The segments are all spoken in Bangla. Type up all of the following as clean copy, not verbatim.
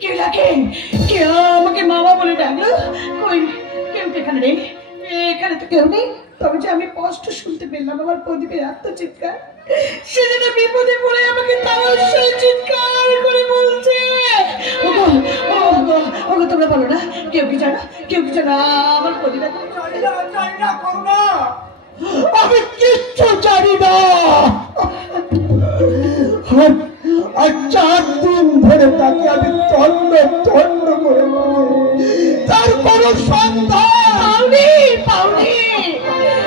কে ডাকে? কে আমাকে মামা বলে ডাকলো? কই কেউ তো এখানে নেই, এখানে তো কেউ নেই। তবে যে আমি কষ্ট শুনতে পেলাম আমার প্রদীপের আত্মচিৎকার। সে যেন বিপদে পড়ে আমাকে তামাশায় চিৎকার করে বলছে, ওগো ওগো ওগো, তোমরা বলো না, কেউ কি জানো? কেউ কি জানো আমার প্রদীপ? জানি না করুণা, আমি কিচ্ছু জানি না। আর 4 দিন ধরে তাকে আমি তন্ন তন্ন করে তার কোনো সন্ধান পাওনি পাওনি।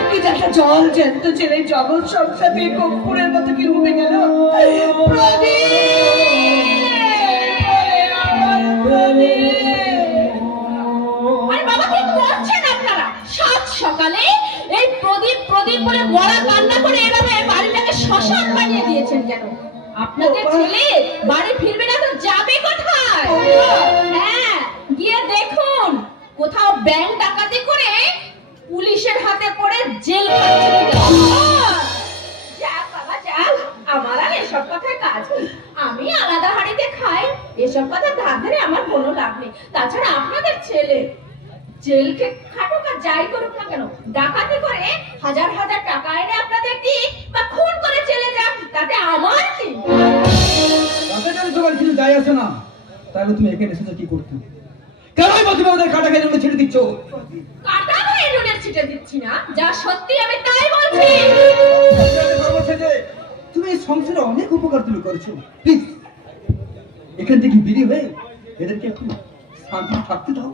কি দেখা জল জ্যান্ত ছেলে জগৎ সংসারে কর্পূরের মতো কি ডুবে গেল। সকালে এই প্রদীপ প্রদীপ বলে মরা কান্না করে এভাবে বাড়িটাকে শ্মশান বানিয়ে দিয়েছেন কেন? আপনাদের ছেলে বাড়ি ফিরবে না তো যাবে কোথায়? হ্যাঁ, গিয়ে দেখুন কোথাও ব্যাংক ডাকাতি করে পুলিশের হাতে পড়ে জেল যাক বাবা যাক, আমার আর এসব কথায় কাজ নেই। আমি আলাদা হাড়িতে খাই, এসব কথা ধার ধরে আমার কোনো লাভ নেই। তাছাড়া আপনাদের ছেলে জেলকে খাটুক আর যাই করুক না কেন, ডাকাতি করে হাজার হাজার টাকা এনে আপনাদের দিক বা খুন করে চলে যাক, তাতে আমার কি? তাতে যদি তোমার কিছু যায় আসে না, তাহলে তুমি এখানে এসেছো কি করতে? কেনই প্রতিভা ওদের কাটা খেয়ে ছেড়ে দিচ্ছ? কাটা হয়ে নুনের ছিটে দিচ্ছি না, যা সত্যি আমি তাই বলছি। তুমি এই সংসারে অনেক উপকার তুমি করেছো। প্লিজ এখান থেকে বেরিয়ে হয়ে এদেরকে একটু শান্তি থাকতে দাও।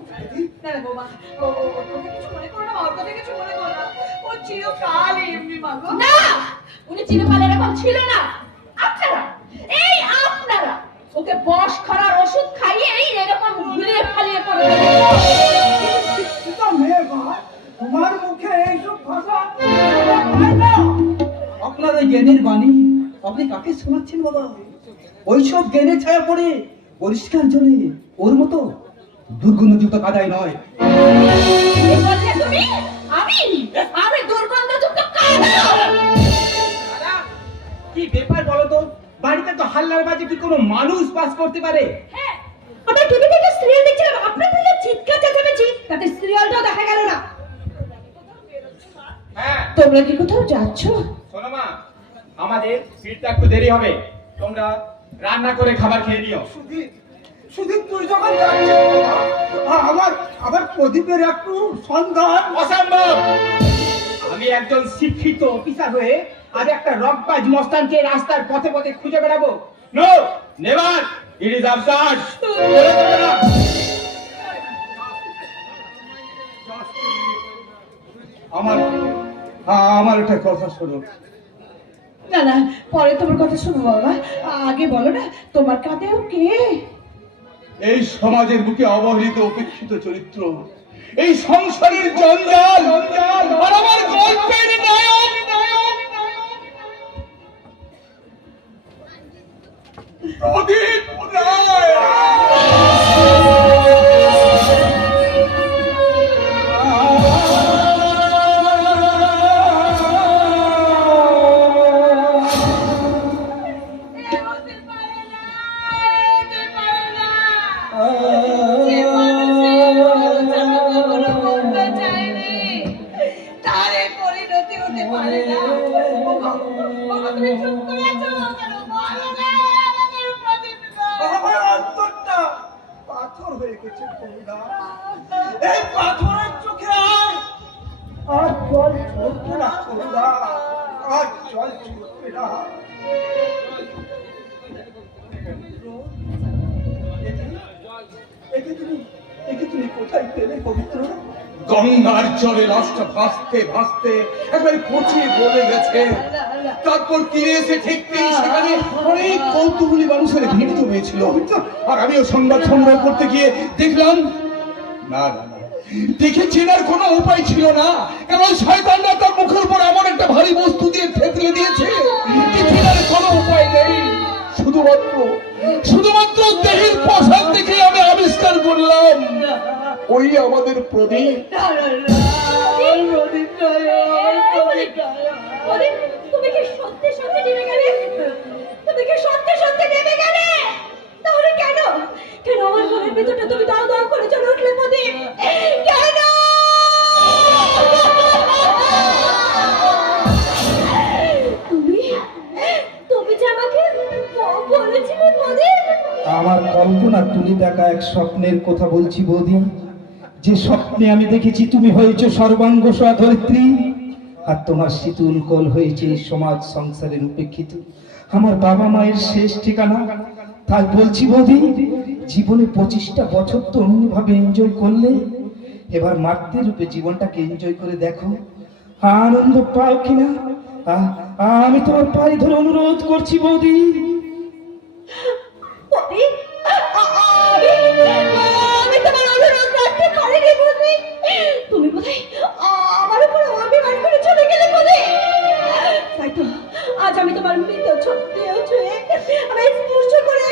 না না বাবা, ওর কথা কিছু মনে করো না, ওর কথা কিছু মনে করো না। ও চিরকাল এমনি মাগো। না, উনি চিরকাল এরকম ছিল না। আপনারা, এই আপনারা ওকে বশ করার ওষুধ খাইয়ে এরকম গুলিয়ে ফালিয়ে করে তোমার মুখে এইসব ভাষা আপনার ওই জ্ঞানের বাণী আপনি কাকে শোনাচ্ছেন বাবা? ওইসব জ্ঞানের ছায়া পড়ে পরিষ্কার জলে ওর মতো দুর্গন্ধযুক্ত কাদায় নয়। তুমি আমি আমি দুর্গন্ধযুক্ত কাদা। দাদা কি ব্যাপার বলো তো? বাড়িতে তো হাল্লার বাজে কি কোনো মানুষ পাস করতে পারে? হ্যাঁ, আমরা টিভি থেকে সিরিয়াল দেখছিলাম, আপনার দিকে চিৎকার চেঁচামেচি, তাতে সিরিয়ালটাও দেখা গেল না। হ্যাঁ তোমরা কি কোথাও যাচ্ছ? শোনো মা, আমাদের ফিরতে একটু দেরি হবে, তোমরা রান্না করে খাবার খেয়ে নিও। শুধু তুই যখন যাচ্ছিস আমার আবার প্রদীপের একটু সন্ধান। অসম্ভব! আমি একজন শিক্ষিত অফিসার হয়ে আজ একটা রকবাজ মস্তানকে রাস্তার পথে পথে খুঁজে বেড়াবো? No, never, it is absurd. আমার একটা কথা শোনো। না না, পরে তোমার কথা শুনবো বাবা, আগে বলো না তোমার কাঁধেও কে? এই সমাজের বুকে অবহেলিত উপেক্ষিত চরিত্র, এই সংসারের জঞ্জাল আর আমার গল্পের নায়ক প্রদীপ রায়। তারে পরিণতি হতে পারে না। তুমি চুপ করে আছো কেন? বলো না আমাদের প্রদীপ আমার অন্তরটা পাথর হয়ে গেছে করুণা। এই পাথরের চোখে আর জল ঝরবে না করুণা, আর জল ঝরবে না। একে তুমি কোথায় পেলে পবিত্র? গঙ্গার জলে লাশটা ভাসতে ভাসতে একবার পচে বলে গেছে। তারপর তীরে এসে ঠিকতেই সেখানে অনেক কৌতূহলী মানুষের ভিড় জমেছিল। আর আমিও সংবাদ সংগ্রহ করতে গিয়ে দেখলাম না না না, দেখে চেনার কোনো উপায় ছিল না, কারণ শয়তানরা তার মুখের উপর এমন একটা ভারী বস্তু দিয়ে থেতলে দিয়েছে যে চেনার কোনো উপায় নেই। শুধুমাত্র দেহের পোশাক দেখে আমি আবিষ্কার করলাম ওই আমাদের প্রদীপ। তুমি কি সত্যি সত্যি নেমে গেলে? তুমি কি সত্যি সত্যি নেমে গেলে? তাহলে কেন কেন আমার কল্পনা তুলে দেখা এক স্বপ্নের কথা বলছি বৌদি। যে স্বপ্নে আমি দেখেছি তুমি হয়েছে সর্বাঙ্গ সধরিত্রী, আর তোমার শীতল কোল হয়েছে সমাজ সংসারের উপেক্ষিত, আমার বাবা মায়ের শেষ ঠিকানা। তাই বলছি বৌদি, জীবনে 25টা বছর তো অন্যভাবে এনজয় করলে, এবার মাতৃ রূপে জীবনটাকে এনজয় করে দেখো, আনন্দ পাও কিনা। আমি তোমার পায়ে ধরে অনুরোধ করছি বৌদি। বৌদি, আমি তোমার অনুরোধ রাখতে পারিনি বৌদি। তুমি বোধহয় আমার উপর অভিমান করে চলে গেলে বৌদি। তাই তো আজ আমি তোমার মৃত ছত্রিয় ছুঁয়ে আমি স্পর্শ করে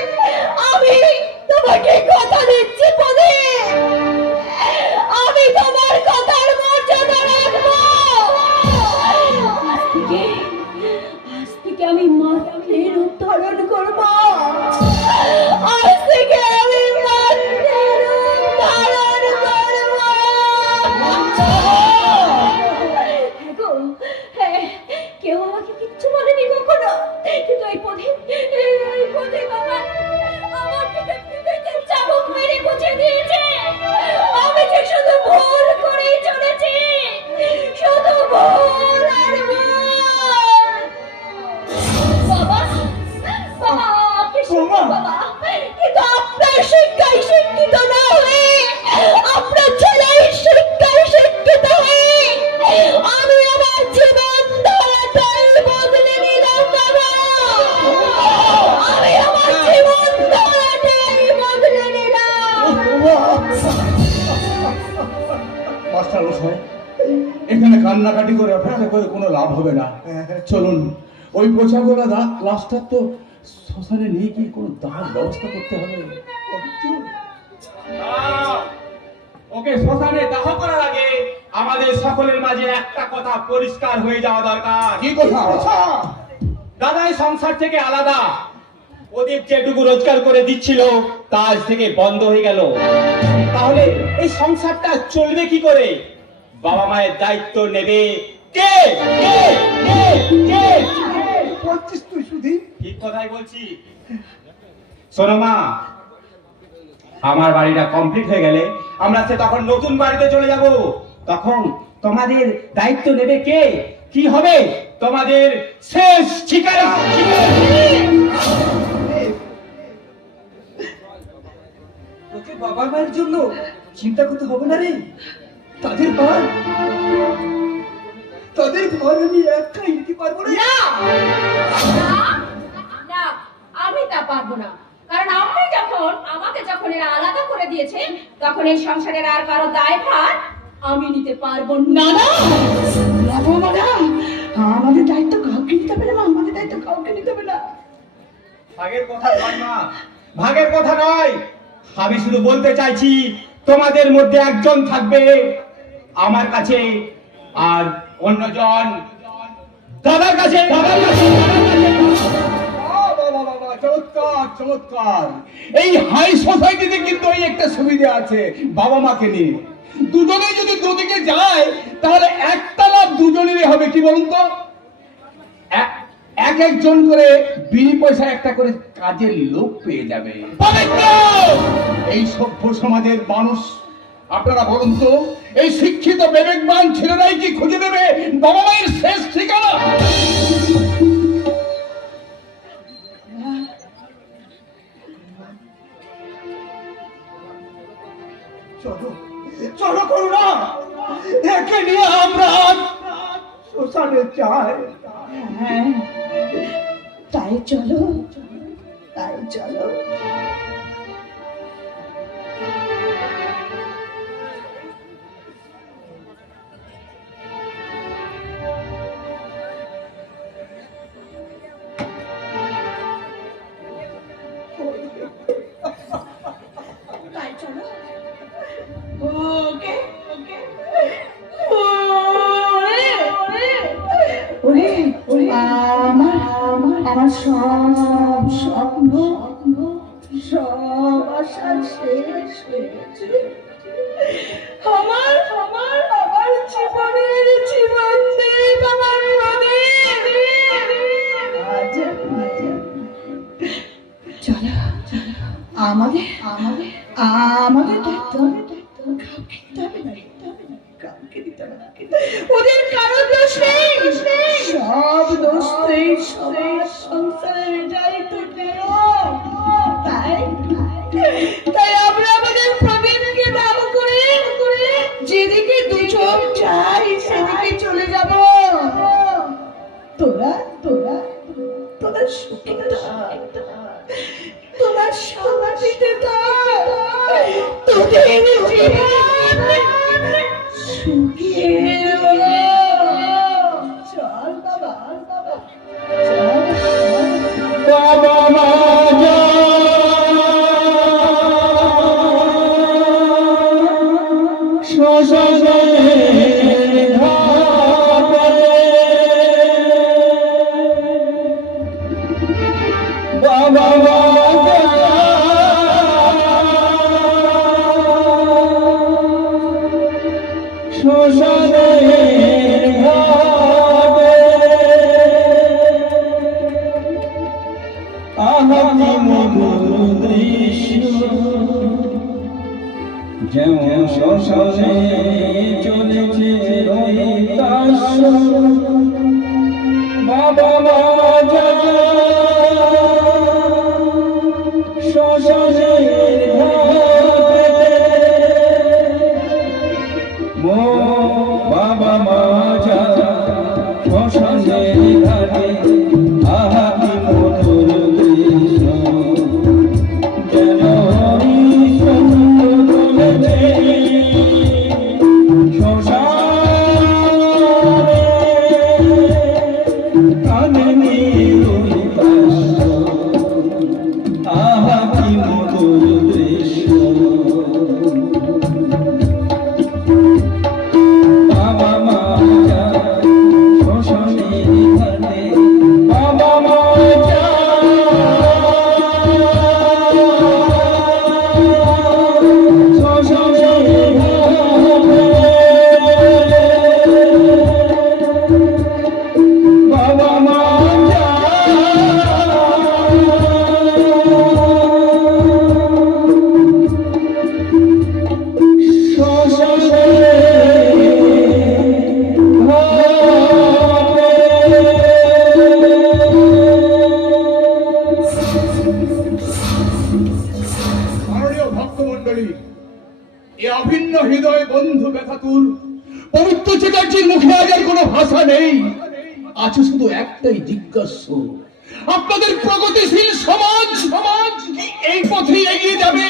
আমি তোমাকে কথা দিচ্ছি বৌদি, আমি তোমার কথার মর্যাদা রাখবো। আজ থেকে আমি মাতৃর রূপ ধারণ করবো। আজ থেকে আমি মাতৃর রূপ ধারণ করবো। কেউ আমাকে কিচ্ছু বলেনি কখনো, কিন্তু এই পথে আমার থেকে চাবুক মেরে বুঝে দিয়েছে আমি যে শুধু ভুল করেই চলেছি, শুধু ভুল আর ভুল। বাবা, বাবা, আপনি শিক্ষিত বাবা, কিন্তু আপনার শিক্ষায় শিক্ষিত না হয়ে, আপনার ছেলের শিক্ষায় শিক্ষিত হয়ে আমি আমার জীবন ধারাটাই বদলে নিলাম বাবা। আমি আমার জীবন ধারাটাই বদলে নিলাম। মাস্টার মশাই, এখানে কান্নাকাটি করে অপেক্ষা করে কোনো লাভ হবে না। চলুন, ওই পচা গোলা লাশটার তো শ্মশানে নিয়ে গিয়ে কোনো দাহ ব্যবস্থা করতে হবে। ওকে শ্মশানে দাহ করার আগে আমাদের সকলের মাঝে একটা কথা পরিষ্কার হয়ে যাওয়া দরকার। কি কথা? দাদাই সংসার থেকে আলাদা, প্রদীপ যেটুকু রোজগার করে দিচ্ছিল তা আজ থেকে বন্ধ হয়ে গেল। তাহলে এই সংসারটা চলবে কি করে? বাবা মায়ের দায়িত্ব নেবে কে? কে কে কে বলছিস তুই শুধু? ঠিক কথাই বলছি। শোনো মা, আমার বাড়িটা কমপ্লিট হয়ে গেলে আমরা তখন নতুন বাড়িতে চলে যাব। তখন তোমাদের দায়িত্ব নেবে কে? কি হবে তোমাদের শেষ ঠিকানা? তোকে বাবা মায়ের জন্য চিন্তা করতে হবে না রে। তাদের ভার আমি একাই নিতে পারবো না। না, না, আমি তা পারবো না। কারণ আমাকে যখন এরা আলাদা করে দিয়েছে, তখন এই সংসারের আর কারো দায়ভার আমি নিতে পারবো না। না না বাবা, না, আমাদের দায়িত্ব কাউকে নিতে হবে না, আমাদের দায়িত্ব কাউকে নিতে হবে না। ভাগের কথা নয় মা, ভাগের কথা নয়। আমি শুধু বলতে চাইছি তোমাদের মধ্যে একজন থাকবে আমার কাছে, আর অন্যজন দাদার কাছে। চমৎকার চমৎকার। এই হাই সোসাইটিতে কিন্তু এই একটা সুবিধা আছে, বাবা মাকে নিয়ে দুজনে যদি দুদিকে যায় তাহলে একটা লাভ দুজনেরই হবে। কি বলুন তো? এক একজন করে বিনি পয়সা একটা করে কাজের লোক পেয়ে যাবে। এই সভ্য সমাজের মানুষ, আপনারা বলুন তো, এই শিক্ষিত বিবেকবান ছেলেরাই কি খুঁজে দেবে বাবা মায়ের শেষ ঠিকানা? চলো করুণা, একে নিয়ে আমরা শ্মশানে যাই। হ্যাঁ, তাই চলো, তাই চলো। তাই চলো। ওকে ওকে। ওরে ওরে, আমার সব স্বপ্ন, সব আশা শেষ হয়ে গেছে। আমার জীবনের জীবন দেব আমার মনে। চলো চলো, আমাদের আমাদের আমাদের দায়িত্ব কাউকে দিতে হবে না, কাউকে দিতে হবে না। ওদের কারো দোষ নেই, সব দোষ নেই, সবার সংসারের দায়িত্ব তাই তাই আমরা আমাদের প্রবীণকে নাম করে যেদিকে দু চোখ চাই সেদিকে চলে যাব। তোরা তোরা তোরা সুখে থাক, তোরা শান্তিতে থাক, তোদের জীবন সুখে চল বাবা, বাবা মা যেমন শ্মশানে চলেছে বাবা মা শ্মশানের বাবা মা শ্মশানের ঘাটে আহা কি মধুর দৃশ্য যেন অভিন্ন হৃদয় বন্ধু ব্যথাতুর পবিত্র চ্যাটার্জির মুখে আজ আর কোনো ভাষা নেই, আছে শুধু একটাই জিজ্ঞাসা, আপনাদের প্রগতিশীল সমাজ কি এই পথে এগিয়ে যাবে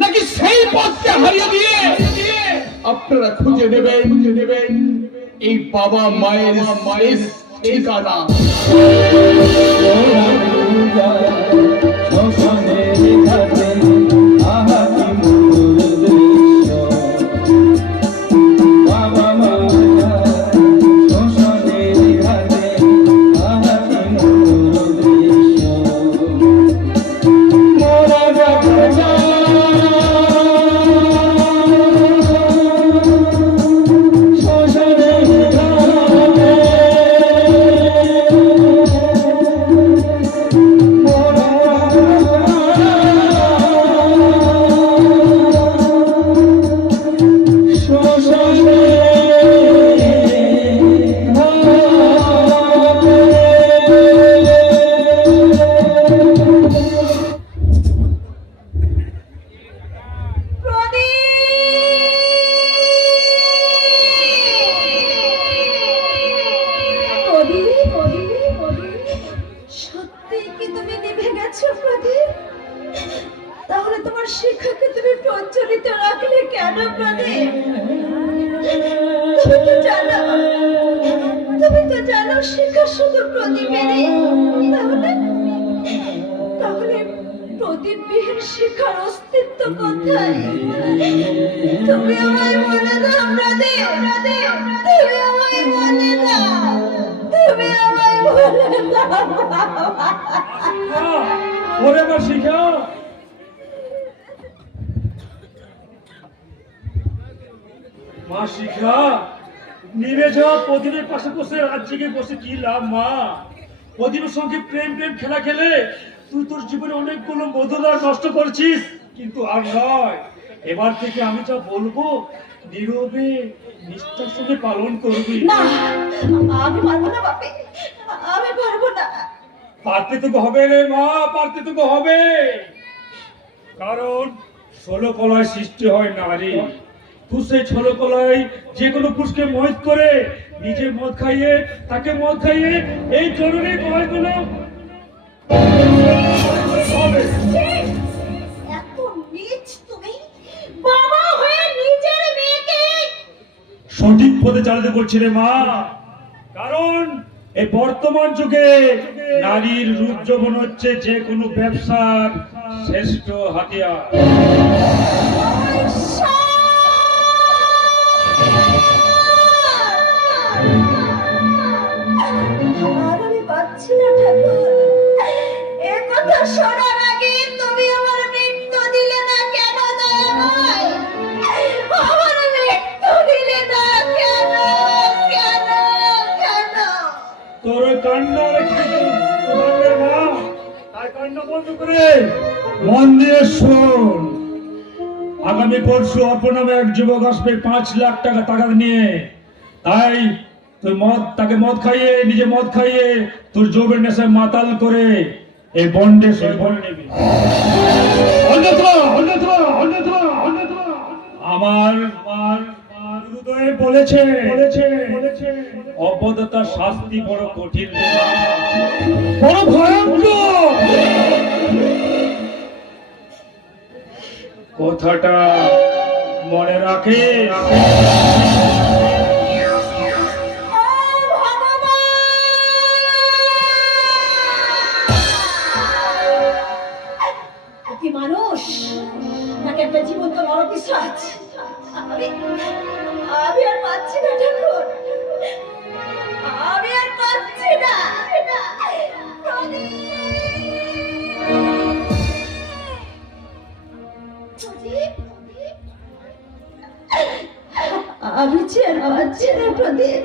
নাকি সেই পথকে হারিয়ে দিয়ে আপনারা খুঁজে নেবেন এই বাবা মায়ের ঠিকানা। তাহলে তোমার শিক্ষাকে তুমি প্রজ্বলিত রাখলে কেন প্রদীপ? তুমি তো জানো শিক্ষা শুধু প্রদীপেরই, তাহলে প্রদীপ বিহীন শিক্ষার অস্তিত্ব কোথায়? তুমি আমায় বলে দাও প্রদীপ, তুমি আমায় বলে দাও, তুমি আমায় বলে দাও। ওরে মা শিখা, মা শিখা, নিভে যাওয়া প্রদীপের পাশে বসে রাজ্যকে বসে কি লাভ মা? প্রদীপের সঙ্গে প্রেম খেলা খেলে তুই তোর জীবনে অনেকগুলো মধুরা নষ্ট করছিস, কিন্তু আর নয়। এবার থেকে আমি যা বলবো নীরবে নিষ্ঠার সঙ্গে পালন করবি। না, আমি পারবো না বাপে, আমি পারবো না। পারতে তোকে হবে রে মা, পারতে তোকে হবে। কারণ 16 কলায় সৃষ্টি হয় নারী। তুই সেই 16 কলায় যে কোনো পুরুষকে মদ করে, নিজে মদ খাইয়ে, তাকে মদ খাইয়ে এই জরুরি কয়গুলো এত নীচ তুমি, বাবা হয়ে নিজের মেয়েকে সঠিক পথে চালাতে করছি রে মা। কারণ এই বর্তমান যুগে নারীর রূপ যৌবন হচ্ছে যে কোনো ব্যবসার শ্রেষ্ঠ হাতিয়ার। আর আমি পাচ্ছি না ঠাকুর, এ কথা শোনার আগে তুমি আমার মৃত্যু দিলে না কেন দয়াময়? আমার মৃত্যু দিলে না কেন, কেন, কেন? তোর কান্নার মা, তাই কান্না বন্ধ করে মন দিয়ে শোন। আগামী পরশু অর্পণ নামে এক যুবক আসবে 5 লাখ টাকা নিয়ে। তাই তুই তাকে মদ খাইয়ে, নিজে মদ খাইয়ে তোর যৌবনের নেশায় মাতাল করে এই বন্ডে সই করে নিবি। আমার হৃদয়ে বলেছে অবদ্ধতার শাস্তি বড় কঠিন, বড় ভয়ঙ্কর। কথাটা মনে রাখে। কি মানুষ নাকি একটা জীবন্ত নরপিশাচ? আমি আর পাচ্ছি না ঠাকুর, আমি আর পাচ্ছি না। আমি যে আর পাচ্ছি না প্রদীপ,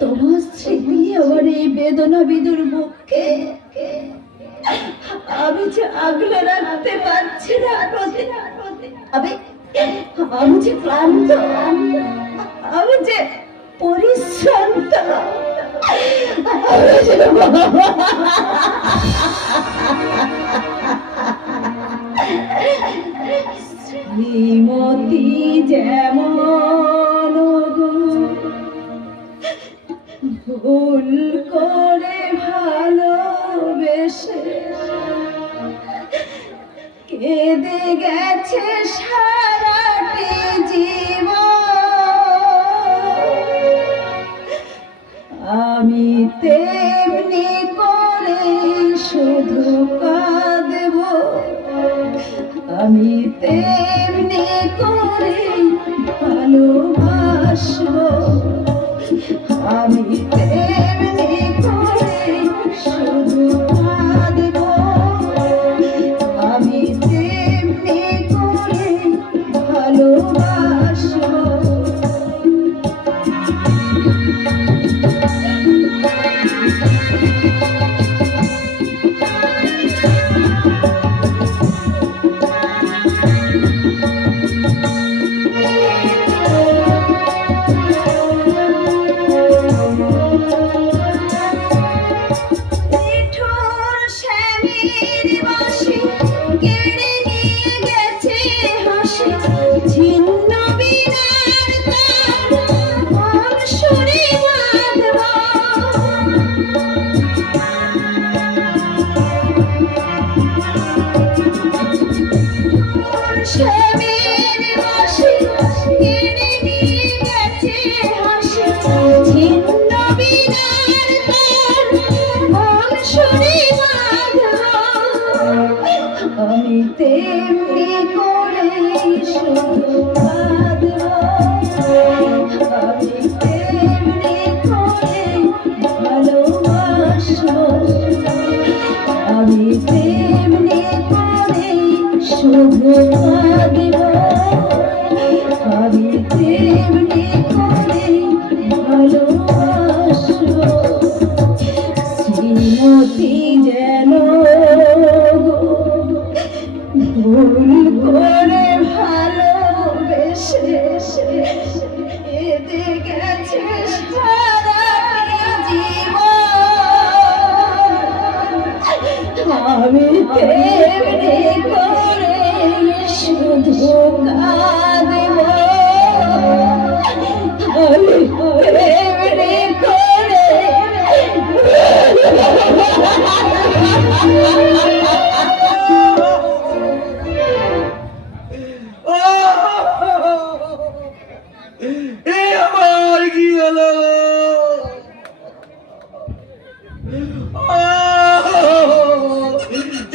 তোমার স্মৃতি আমার এই বেদনা বিদুর মুখে আমি যে আগলে রাখতে পারছি না প্রদীপ। আমি যে ক্লান্ত, আমি যে পরিশ্রান্ত, শ্রীমতী যেমন ভুল করে ভালোবেসে কেঁদে গেছে সারাটি জীবন, আমি তেমনি করে শুধু কাঁদব, আমি তেমনি করে ভালোবাসবো, আমি তেমনি করে শুধু কাঁদব, আমি তেমনি করে ভালোবাসবো। আমি তেমনি করে শুধু কাঁদব, আমি তেমনি করে ভালোবাসবো, আমি তেমনি করে শুধু কাঁদব, আমি তেমনি করে ভালোবাসবো। শ্রীমতী যেন আমি তেমনি করে শুধু কাঁদব, আমি তেমনি করে আমার কি হলো?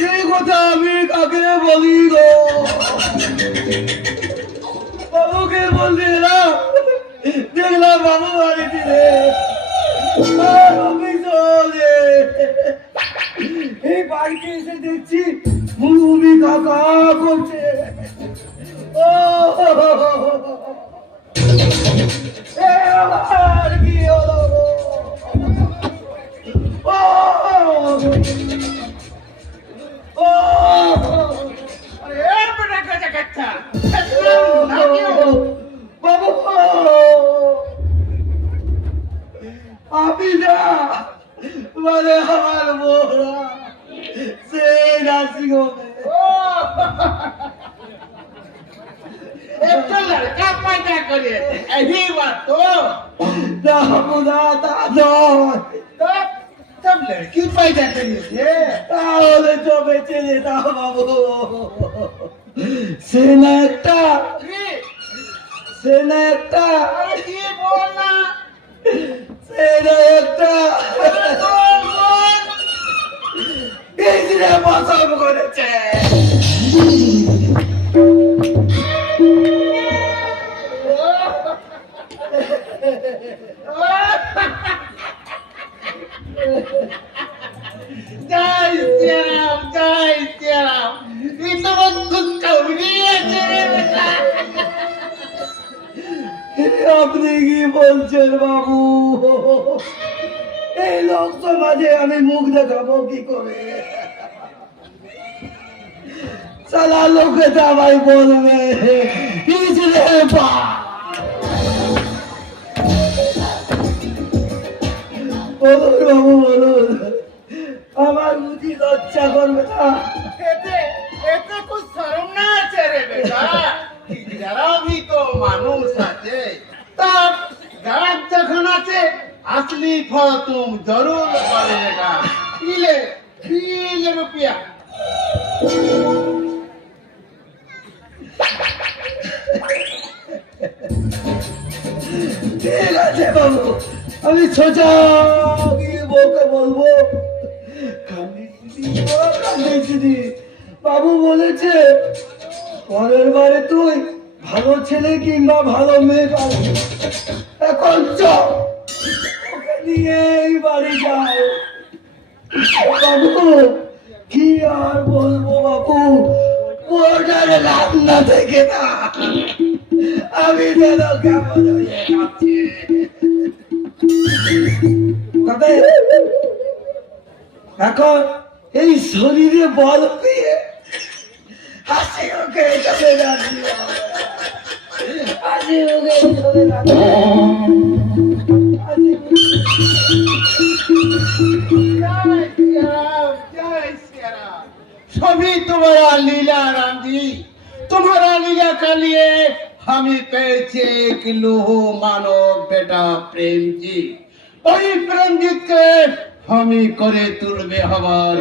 এই কথা আমি কাকে বলি গো? বাবুকে বলতে না, দেখলাম বাবু বাড়িতে এই বাড়িতে এসে দেখছি মুরুবি কাকা করছে। ও আমার কি হলো? বাবু আমি না, মানে আমার মোরা সেই নার্সিং হোমে একটা লড়কা पैदा करे थे यही बात तो না মুদা তা নয়। तब लड़की पैदा करी थे তাহলে তো বেঁচে যেতাম বাবু। সে না একটা, সে না একটা, अरे ये बोलना সে না একটা এই দিনে পছন্দ করেছে। जय श्री राम ये तो बहुत कुछ कौड़ी है तेरे बेटा আপনি কি বলছেন বাবু? এই লোক সমাজে আমি মুখ দেখাবো কি করে? সালা লোকে তো আমায় বলবে পিছলে পা। বলুন বাবু বলুন, আমার বুঝি লজ্জা করবে না? এতে कुछ शर्म ना আছে রে বেটা যারা भी तो মানুষ আছে तब গাছ যখন আছে असली फल तुम जरूर पालेगा पीले रुपया ঠিক আছে বাবু, আমি সোজা গিয়ে বউকে বলবো। কান্দিসিদি বাবু বলেছে পরের বারে তুই ভালো ছেলে কিংবা ভালো মেয়ে পাবি। এখন চল ওকে নিয়ে এই বাড়ি যাই। বাবু কি আর বলবো বাবু, ওটার রান্না থেকে না আমি যেন কেমন হয়ে যাচ্ছি। এখন এই শরীরে বল দিয়ে হাসি ওকে চলে যাচ্ছি, হাসি ওকে চলে যাচ্ছি, হাসি जय श्री राम सभी तुम्हारा लीला राम जी तुम्हारा लीला के लिए हमें পেয়েছে एक लोह मानव बेटा प्रेम जी ওই প্রেম জিতকে हमें করে তুলবে হবার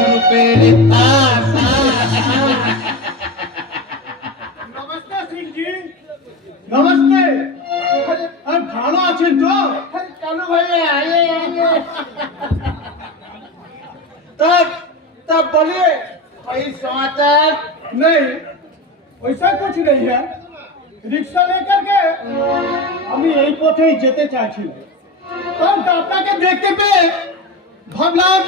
রূপের নমস্তে সিং জি। নমস্তে। আর ভালো আছেন তো? चलो भैया आइए तब बोलिए कोई समाचार नहीं, वैसा कुछ नहीं है। रिक्शा लेकर के আমি এই পথেই যেতে চাইছিলাম, কারণ আপনাকে দেখতে পেয়ে ভাবলাম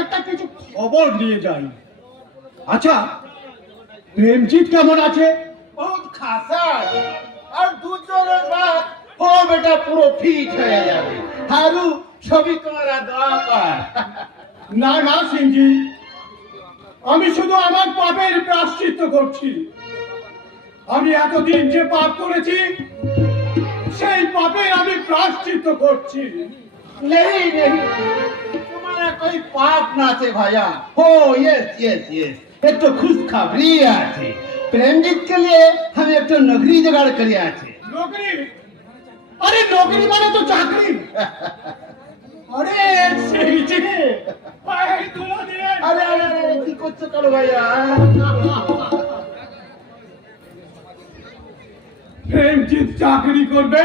একটা কিছু খবর নিয়ে যাই। আচ্ছা, প্রেমজিৎ কেমন আছে? बहुत खासा और दूसरे बाद हो बेटा पूरा फिट हो जाए हारू सभी तुम्हारा दवा पर না না সিংজি, আমি শুধু আমার পাপের প্রায়শ্চিত্ত করছি। আমি এতদিন যে পাপ করেছি সেই পাপের আমি প্রায়শ্চিত্ত করছি। नहीं तुम्हारा कोई पार्टनर আছে भैया हो यस यस यस एक तो खुशखबरी আছে प्रेमजीत के लिए हम एक तो नौकरी जुगाड़ करिए আছে नौकरी अरे नौकरी माने तो चाकरी अरे সেই যে পায়ে তুলো দিলেন अरे अरे अरे কি করছো করো भैया প্রেমজিৎ চাকরি করবে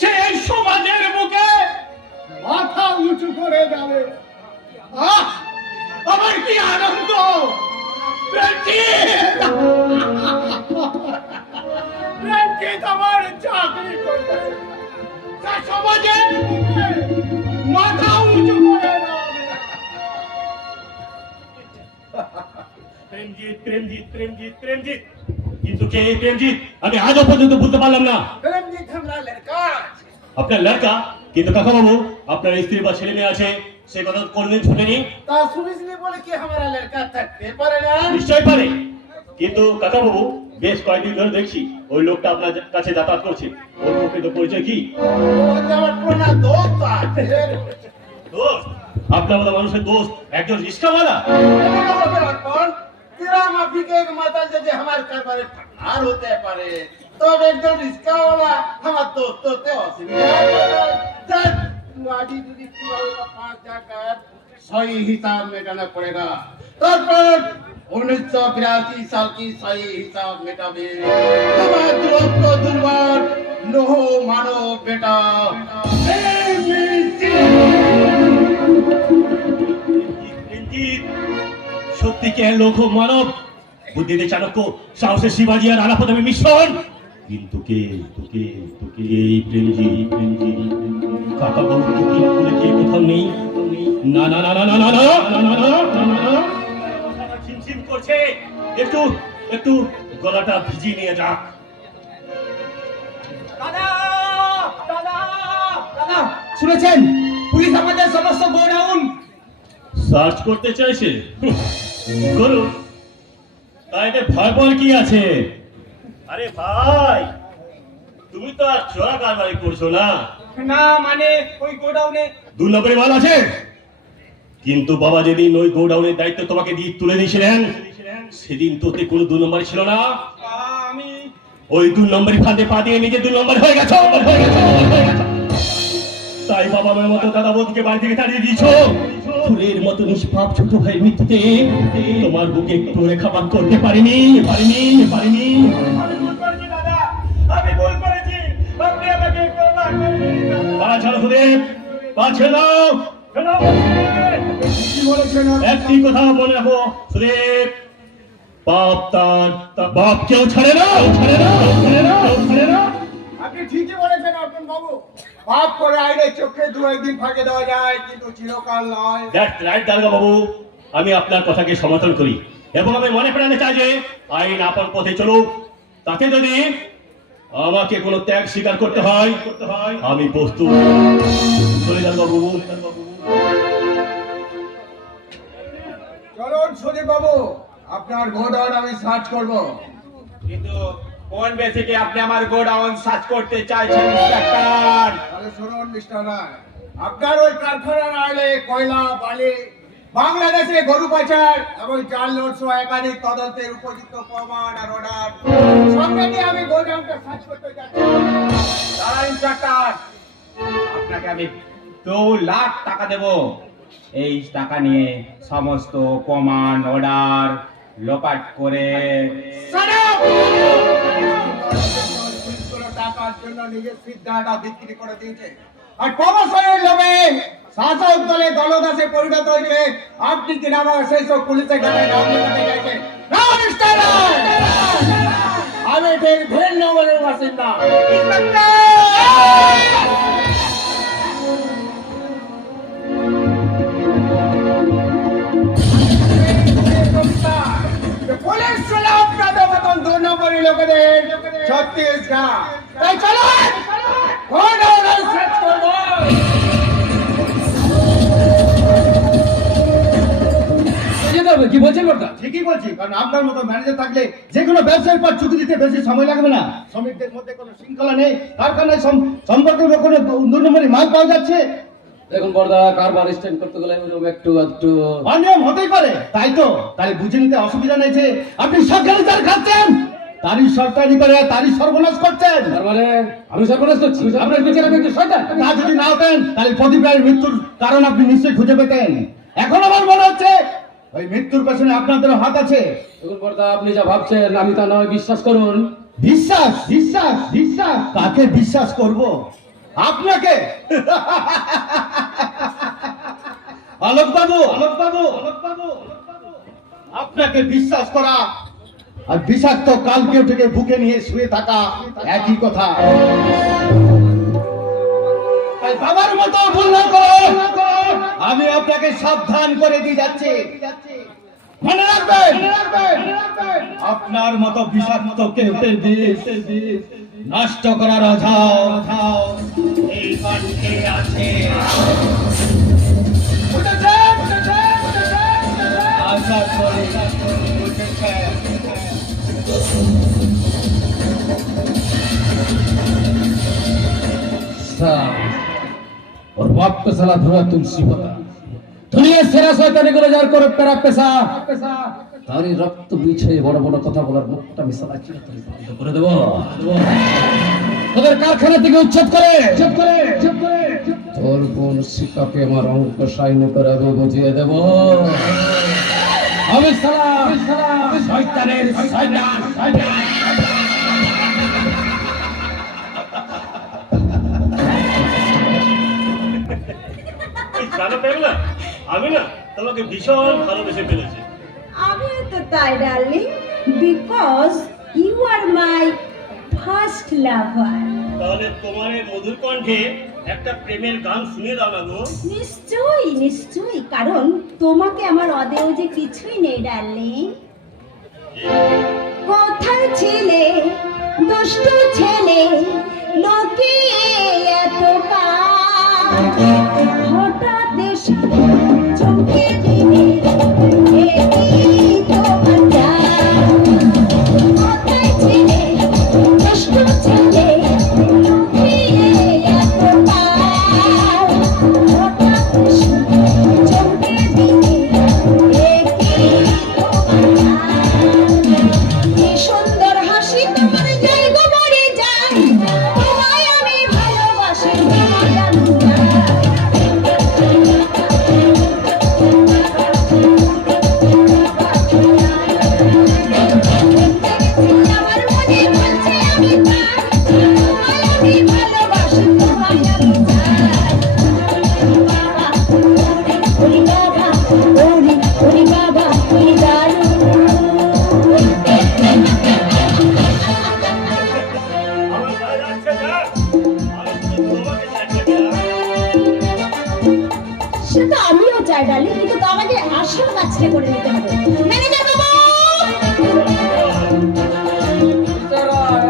সেই সমাজের মুখে মাথা উঁচু করে যাবে আহ! আমার কি আনন্দ প্রেমজিৎ প্রেমজিৎ আমার চাকরি করবে তা সমাজের মুখে মাথা উঁচু করে যাবে প্রেমজিৎ প্রেমজিৎ প্রেমজিৎ প্রেমজিৎ কিন্তু কে এই প্রেমজিৎ আমি আজও পর্যন্ত বুঝতে পারলাম না प्रेमजीत हमारा लड़का আছে আপনার লড়কা কিন্তু কাকা বাবু আপনার স্ত্রী বা ছেলে মেয়ে আছে সে কথা কোনদিন শুনেনি তা সুমিসলি বলে কি हमारा लड़का থাকতে পারে না নিশ্চয় পারে কিন্তু কাকা বাবু বেশ কয়েকদিন ধরে দেখছি ওই লোকটা আপনার কাছে যাতায়াত করছে ওর প্রকৃত পরিচয় কি ও যে আমার পুরনো দোস্ত আছে দোস্ত আপনার মতো মানুষের দোস্ত একজন রিক্সাওয়ালা तेरा माफी के एक माता जैसे हमारे कारबारे पठार होते पारे तो अब एकदम रिस्का वाला हमारे दोस्तों से असुविधा गाड़ी दूरी पूरा होगा 5 जाकर सही हिसाब मेटाना पड़ेगा तब 1982 साल की सही हिसाब मेटाबे हमारे दोस्त को दुर्बार नो मानो बेटा প্রেমজিৎ সত্যি কে লোক মানব বুদ্ধিতে চাণক্য সাহসের শিবাজি আর আলাপদামে মিশ্রণ কিন্তু কে তোকে তোকে এই প্রেমজিৎ কাকা বাবু কি বলে কে কোথাও নেই না না না না না না না না না না না না ছিমছিম করছে একটু একটু গলাটা ভিজিয়ে নিয়ে যাক দাদা দাদা দাদা শুনেছেন পুলিশ আমাদের সমস্ত গোডাউন সার্চ করতে চাইছে করুন তাই এতে ভয় পাওয়ার কি আছে আরে ভাই তুমি তো আর চোরা কারবারি করছো না না মানে ওই গোডাউনে 2 নম্বরে মাল আছে কিন্তু বাবা যেদিন ওই গোডাউনের দায়িত্ব তোমাকে দিয়ে তুলে দিয়েছিলেন সেদিন তোতে কোনো 2 নম্বর ছিল না আমি ওই 2 নম্বরই ফাঁদে পা দিয়ে নিজে 2 নম্বর হয়ে গেছো তাই বাবা মায়ের মতো দাদা বৌদিকে বাড়ি থেকে তাড়িয়ে দিয়েছো ফুলের মতো নিষ্পাপ ছোট ভাইয়ের মৃত্যুতে তোমার বুকে একটু রেখা পাক করতে পারিনি আমি ভুল করেছি দাদা আমি ভুল করেছি আপনি আমাকে ক্ষমা করে দিন দাদা। পা ছাড়ো সুদেব পা ছেড়ে দাও কি বলেছেন একটি কথা মনে রাখো সুদেব বাপ তার বাপ কেউ ছাড়ে না আপনি ঠিকই বলেছেন আপন বাবু পাপ করে আইলে চোখে 2 দিন ফাঁকে দেওয়া যায় কিন্তু চিরকাল নয় দ্যাটস রাইট দারোগা বাবু আমি আপনার কথাকে সমর্থন করি এবং আমি মনে প্রাণে চাই যে আইন আপন পথে চলুক তাতে যদি আমাকে কোনো ত্যাগ স্বীকার করতে হয় আমি প্রস্তুত চলে যান বাবু চলুন সুদীপ বাবু আপনার গোডাউন আমি সার্চ করব কিন্তু কোন বেসিকে আপনি আমার গোডাউন সার্চ করতে চাইছেন ইন্সপেক্টর তাহলে শুনুন মিস্টার রায় আপনার ওই কারখানার আইলে কয়লা বালি বাংলাদেশে গরু পাচার এবং জাল নোট সহ একাধিক তদন্তের উপযুক্ত প্রমাণ আর অর্ডার সঙ্গে নিয়ে আমি গোডাউনটা সার্চ করতে যাচ্ছি দাঁড়া ইন্সপেক্টর আপনাকে আমি 2 লাখ টাকা দেব এই টাকা নিয়ে সমস্ত কমান্ড অর্ডার লোপাট করে টাকার জন্য নিজের সিদ্ধাটা বিক্রি করে দিয়েছে আর প্রমোশনের লোভে শাসক দলে দলদাসে পরিণত হয়েছে আপনি কি নাম সেই সব পুলিশের কাছে নাম লেখাতে চাইছেন না মিস্টার রায়! আমি ঠিক ভিন্ন নম্বরের বাসিন্দা পুলিশ ছিল আপনাদের মতন 2 নম্বরই লোকেদের 36 গা তাই চলো গোডাউন সার্চ করবো কি বলছেন কর্তা? ঠিকই বলছি কারণ আপনার মতো ম্যানেজার থাকলে যে কোনো ব্যবসার পর চুক্তি দিতে বেশি সময় লাগবে না শ্রমিকদের মধ্যে কোনো শৃঙ্খলা নেই কারখানায় সম্পর্কে কোনো 2 নম্বরই মাল পাওয়া যাচ্ছে দেখুন বর্দা কারবার স্ট্যান্ড করতে গেলে এরকম একটু একটু অনিয়ম হতেই পারে, তাই তো, তাই বুঝে নিতে অসুবিধা নেই যে আপনি সরকারি চাল খাচ্ছেন, তারই সরকারি করে তারই সর্বনাশ করছেন। তার মানে আমি সর্বনাশ করছি, আপনার বিচার আমি একটু শয়তান। তা যদি না হতেন তাহলে প্রদীপ রায়ের মৃত্যুর কারণ আপনি নিশ্চয়ই খুঁজে পেতেন। এখন আমার মনে হচ্ছে ওই মৃত্যুর পেছনে আপনাদেরও হাত আছে। দেখুন বর্দা আপনি যা ভাবছেন আমি তা নয়, বিশ্বাস করুন। বিশ্বাস বিশ্বাস বিশ্বাস কাকে বিশ্বাস করব? আপনাকে? আলোক বাবু, আলোক বাবু, আলোক বাবু, আপনাকে বিশ্বাস করা আর বিষাক্ত কালকে থেকে বুকে নিয়ে শুয়ে থাকা একই কথা। তাই বাবার মতো ভুল না করো। আমি আপনাকে সাবধান করে দিয়ে যাচ্ছি, মনে রাখবেন আপনার মতো বিষাক্ত কেউ নষ্ট করার অঝাও এই বাড়িতে আছে। আশা করি বুঝেছেন। और बाप पे साला धुरा तुलसी पता দুনিয়ার সেরা শয়তানি করে যার করে পেরা পেশা তারই রক্ত বিছে বড় বড় কথা বলার মুখটা আমি সালা চিরতরে বন্ধ করে দেব। তোদের কারখানা থেকে উচ্ছেদ করে তোর কোন শিকাকে আমার অঙ্ক সাইন করে আমি বুঝিয়ে দেব। আমি সালা শয়তানের শয়তান। জানো পেগলা, আমি না তোমাকে ভীষণ ভালোবেসে ফেলেছি। আমিও তো তাই darling, because you are my first lover. তাহলে তোমার এই মধুর কণ্ঠে একটা প্রেমের গান শুনিয়ে দাও না গো। নিশ্চয়ই নিশ্চয়ই, কারণ তোমাকে আমার অদেয় যে কিছুই নেই ডার্লিং। কোথায় ছিলে দুষ্টু ছেলে, লোকে এত হঠাৎ এসে চমকে দিলে এই তোমার ডাক। কোথায় ছিলে দুষ্টু ছেলে, লোকে এত হঠাৎ এসে চমকে দিলে এই তোমার ডাক। কি সুন্দর হাসি তোমার যায় গো মরে যায়, তোমায় আমি ভালোবাসি জানো না। আমার মনে বলছে আমি তার, তোমায় আমি ভালোবাসি তোমায় আমি চাই। বাবা ওরে বাবা, ওরে বাবা ওরে দারুণ। আমার যা যাচ্ছে যাক, আমি শুধু তোমাকে চাইছি না। সেটা আমিও চাই ডার্লিং, কিন্তু তো আমাকে আসল কাজটা করে নিতে হবে। ম্যানেজার বাবু,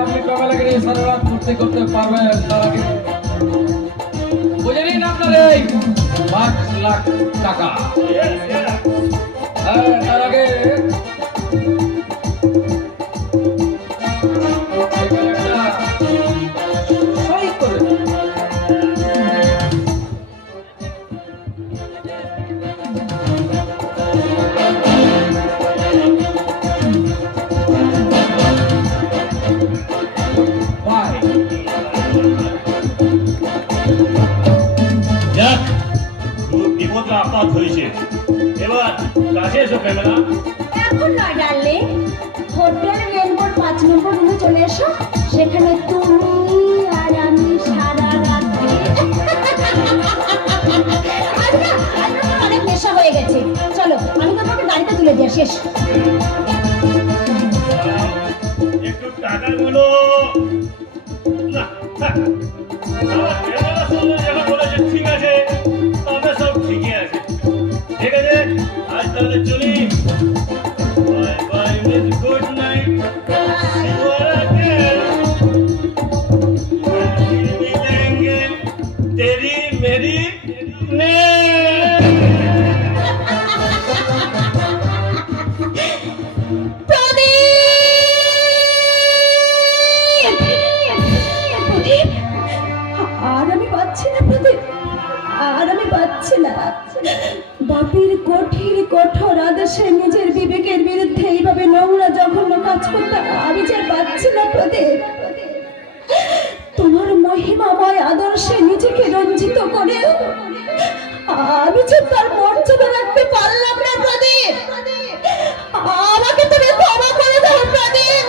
আপনি কমলাকে নিয়ে সারা রাত করতে করতে পারবেন, তার আগে বুঝে নিন আপনার এই 5 লাখ টাকা। হ্যাঁ, তার আগে এখানে একটা সই করে দিন। Bye. যাক, খুব বিপদ আপদ হয়েছে। এবার কাছে এসো প্রেমেলা। এখন নয় ডার্লিং, হোটেল রেনবোর 5 নম্বর রুমে চলে এসো, সেখানে তুমি আর আমি সারা রাত। আচ্ছা, অনেক নেশা হয়ে গেছে, চলো আমি তোমাকে গাড়িতে তুলে দিয়ে শেষ। একটু টাকাগুলো না থাক। আমার প্রেমেলা শুনলে যখন বলেছে ঠিক আছে, তবে সব ঠিকই আছে। ঠিক আছে, আজ তাহলে চলি। Bye bye miss good night. See you again. फिर मिलेंगे तेरी मेरी ने। প্রদীপ, আর আমি পাচ্ছি না প্রদীপ, আর আমি বাপের কঠোর আদেশে নিজের বিবেকের বিরুদ্ধে এইভাবে নোংরা জঘন্য কাজ করতে আমি যে পাচ্ছি না প্রদীপ। তোমার মহিমাময় আদর্শে নিজেকে রঞ্জিত করে আমি যে তার মর্যাদা রাখতে পারলাম না প্রদীপ। আমাকে তুমি ক্ষমা করে দাও প্রদীপ,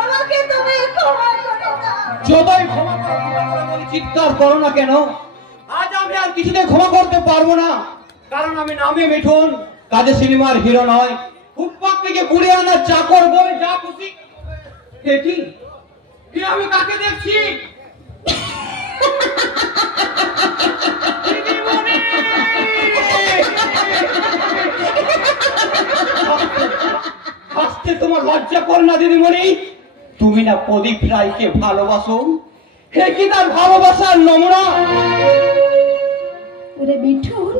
আমাকে তুমি ক্ষমা করে দাও। যতই ক্ষমা করো, চিৎকার করো না কেন, আজ আমি আর কিছুতে ক্ষমা করতে পারবো না। কারণ আমি নামে মিঠুন, কাজে সিনেমার হিরো নয়। ফুটপাত থেকে ঘুরে আনা চাকর বলে যা খুশি। দেখি আমি কাকে দেখছি? দিদিমণি! হাসতে তোমার লজ্জা করে না দিদিমণি? তুমি না প্রদীপ রায়কে ভালোবাসো? হে কি তার ভালোবাসার নমুনা? ওরে মিঠুন,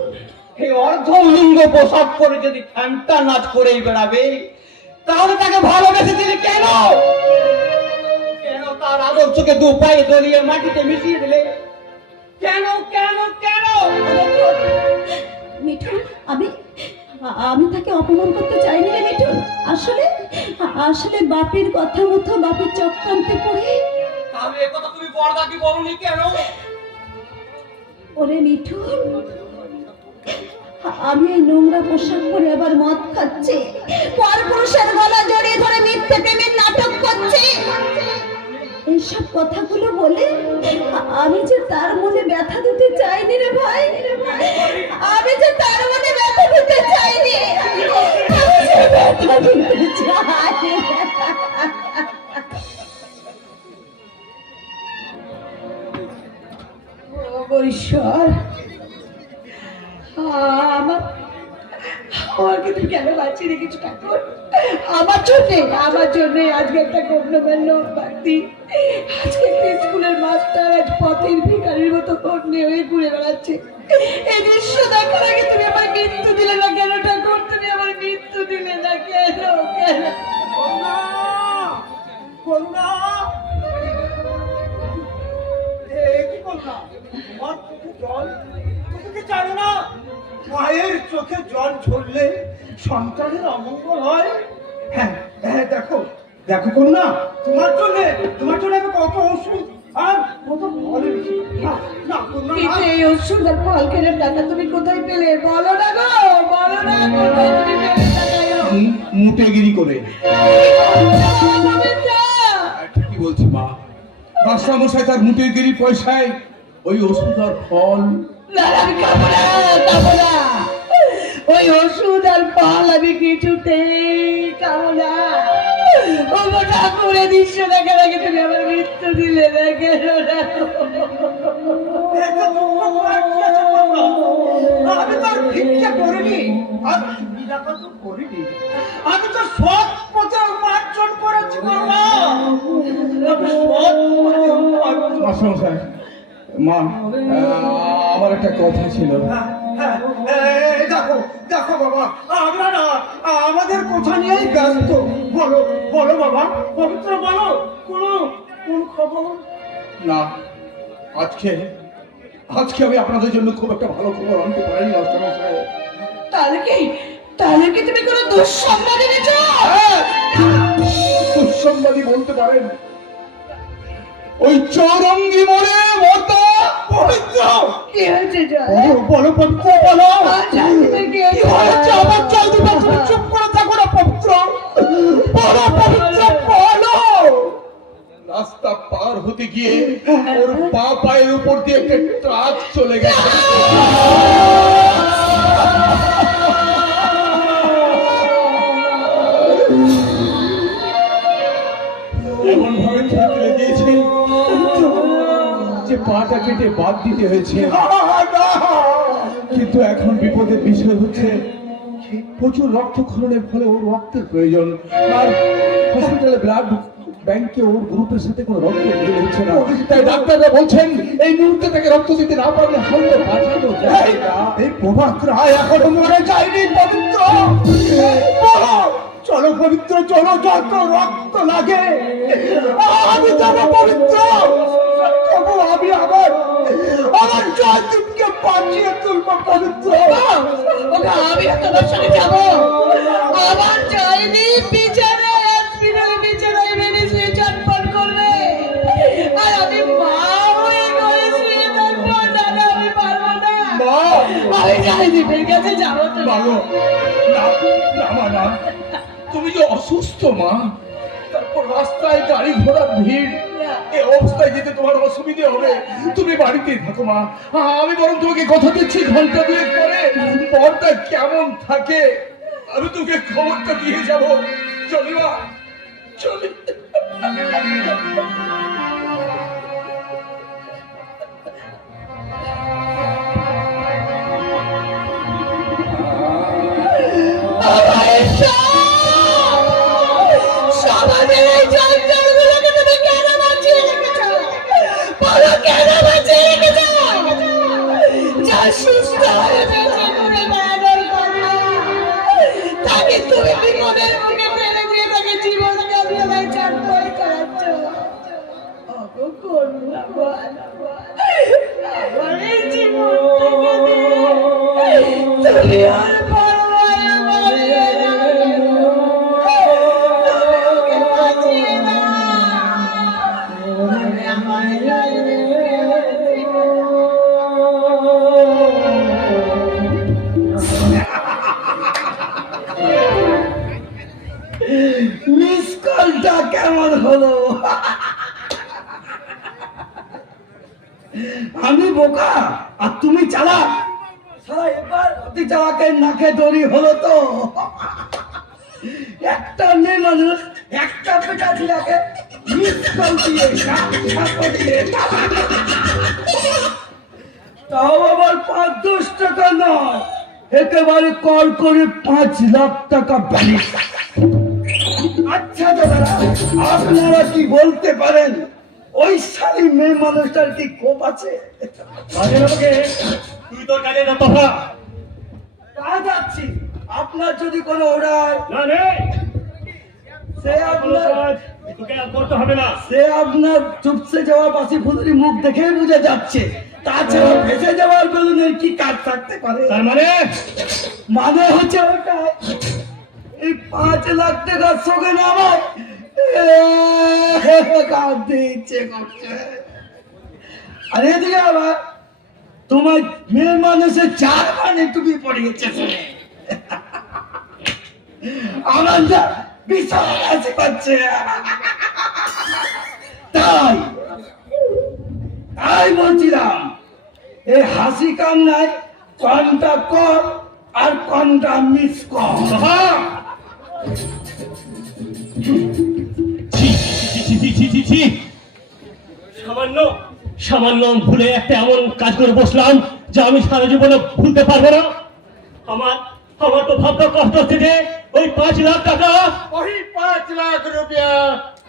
এই অর্ধ উলঙ্গ পোশাক পরে যদি ঘন্টা নাচ করেই বেড়াবে, তাহলে তাকে ভালোবেসে দিলে কেন? কেন তার আদর্শকে দু পায়ে দলিয়ে মাটিতে মিশিয়ে দিলে? কেন কেন কেন? মিঠুন, আমি তাকে অপমান করতে চাইনি রে মিঠুন। আসলে বাপের কথা মতো বাপের চক্রান্তে পড়ে। তাহলে এ কথা তুমি বড়দাকে বলনি কেন? ওরে মিঠুন, আমি এই নোংরা পোশাক পরে আবার মদ খাচ্ছি, পরপুরুষের গলা জড়িয়ে ধরে মিথ্যে প্রেমের নাটক করছি, এইসব কথাগুলো বলে আমি যে তার মনে ব্যথা দিতে চাইনি রে ভাই। আমি যে তার মনে ব্যথা দিতে চাইনি, আমি যে ব্যথা দিতে চাই। ও ঈশ্বর, আমাকে তুমি কেন বাঁচিয়ে রেখেছো ঠাকুর? আমার জন্য আজকে একটা গণ্যমান্য ব্যক্তি, আজকে একটা স্কুলের মাস্টার আজ পথের ভিখারির মতো কর্ণে হয়ে ঘুরে বেড়াচ্ছে। এই দৃশ্য দেখার আগে তুমি আমার মৃত্যু দিলে না কেন ঠাকুর? তুমি আমার মৃত্যু দিলে না কেন? কেন? মায়ের চোখে জল ঝরলে সন্তানের অমঙ্গল হয়। হ্যাঁ হ্যাঁ, দেখো দেখো কন্যা, তোমার জন্য আমি কত ওষুধ আর কত ফল এনেছি। না কন্যা, কিন্তু এই ওষুধ আর ফল কেনার টাকা তুমি কোথায় পেলে? বলো না গো, বলো না, কোথায় তুমি পেলে টাকা? মুটেগিরি করে। পবিত্রা! ঠিকই বলছি মা, মাস্টারমশাই তার মুটেগিরি পয়সায় ওই ওষুধ আর ফল। না, আমি খাবো না। ওই ওষুধ আর ফল আমি কিছুতেই খাবো না। ও গো ঠাকুর, এই দৃশ্য দেখার আগে তুমি আমার মৃত্যু দিলে না কেন? আমি তো আর ভিক্ষা করিনি, আর চুরি ডাকাতও করিনি, আমি তো সৎ পথে উপার্জন করেছি কন্যা। আমি সৎ পথে উপার্জন। মাস্টারমশাই, মা, আমার একটা কথা ছিল। দেখো বাবা, আমরা না আমাদের কথা নিয়েই ব্যস্ত। বলো বলো বাবা, পবিত্র বলো, কোন খবর? না, আজকে আমি আপনাদের জন্য খুব একটা ভালো খবর আনতে পারিনি মাস্টারমশাই। তাহলে কি তুমি কোনো দুঃসংবাদ এনেছো? দুঃসংবাদী বলতে পারেন। ওই চৌরঙ্গি মোড়ে মতো পবিত্র। কি হয়েছে জয়? বলো পবিত্র, বলো কি কি হয়েছে? আমার চাই দুটো, তুমি চুপ করে থাকো না পবিত্র। বলো পবিত্র, বলো। রাস্তা পার হতে গিয়ে ওর পা পায়ের উপর দিয়ে একটা ট্রাক চলে গেছে। এমন ভাবে ঠেকলে দিয়েছে যে পাটা কেটে বাদ দিতে হয়েছে। কিন্তু এখন বিপদের বিষয় হচ্ছে প্রচুর রক্তক্ষরণের ফলে ওর রক্তের প্রয়োজন, আর হসপিটালে ব্লাড ব্যাংকে ওর গ্রুপের সাথে কোনো রক্ত মিল হচ্ছে না। তাই ডাক্তাররা বলছেন এই মুহূর্তে তাকে রক্ত দিতে না পারলে হয়তো বাঁচানো যায় না। এই প্রভাত রায় এখনো মরে যায়নি পবিত্র। চলো পবিত্র, চলো, যত রক্ত লাগে আমি যাবো পবিত্র। তবু আমি আমার জয়দীপকে বাঁচিয়ে তুলবো পবিত্র। আমি তোমার সঙ্গে যাবো। আমার জয়দীপ বিছানায় হসপিটালে বিছানায় বেডে শুয়ে চটপট করবে, আর আমি মা হয়ে ঘরে শুয়ে থাকবো। দাদা আমি পারবো না, আমি জয়দীপের কাছে যাবো। তো মাগো, না না মা, না। তুমি যে অসুস্থ মা, তারপর রাস্তায় গাড়ি ঘোড়ার ভিড়, এই অবস্থায় যেতে তোমার অসুবিধে হবে। তুমি বাড়িতেই থাকো মা। আমি বরং তোমাকে কথা দিচ্ছি, ঘন্টা দুয়েক পরে পরটা কেমন থাকে আমি তোকে খবরটা দিয়ে যাবো। চলি মা, চলি। সমাজের এই জঞ্জালগুলোকে তুমি কেন বাঁচিয়ে রেখেছো? বলো, কেন বাঁচিয়ে রেখেছো? যা সুস্থ হয়ে বেঁচে ঘুরে বেড়ানোর কথা, তাকে তুমি বিপদের মুখে ফেলে দিয়ে তাকে জীবন কামিয়ে চটপট করাচ্ছ। অগো করুণা বল, আমার এই জীবনটাকে দিয়ে তুমি আর পরোয়া মারিয়ে মিস কলটা কেমন হলো? আমি বোকা আর তুমি চালাক। সারা এবার অতি চালাকের নাকে দড়ি হলো তো। একটা মেয়ে মানুষ একটা পেটা ছিলাকে মিস কল দিয়ে তাও আবার 5-10 টাকা নয়, একেবারে কল করে 5 লাখ টাকা ব্যালেন্স। আচ্ছা দাদারা, আপনারা কি বলতে পারেন ওই শালী মেয়ে মানুষটার কি ক্ষোভ আছে? তুই তোর কাজে যা তফা। কাজ যাচ্ছি, আপনার যদি কোনো ওড়ায় না নেই, সে আপনার তোকে আর করতে হবে না। সে আপনার চুপসে যাওয়া বাসি ফুলুরি মুখ দেখেই বুঝে যাচ্ছে। তাছাড়া ভেসে যাওয়ার বেলুনের কি কাজ থাকতে পারে? তার মানে মানে হচ্ছে ওটাই, এই 5 লাখ টাকার সঙ্গে না আমার কাঁদতে ইচ্ছে করছে। আর এদিকে আবার তোমার মেয়ে মানুষের 4 মানে তুমি পড়িয়েছে শুনে আমার না বিশাল হাসি পাচ্ছে। তাই বলছিলাম, এই হাসি কান্নায় কনটা কর আর কনটা মিস কর। সামান্য সামান্য ভুলে একটা এমন কাজ করে বসলাম যা আমি সারা জীবনে ভুলতে পারবো না। আমার আমার তো ভাবতে কষ্ট হচ্ছে যে ওই 5 লাখ টাকা वही 5 लाख रुपया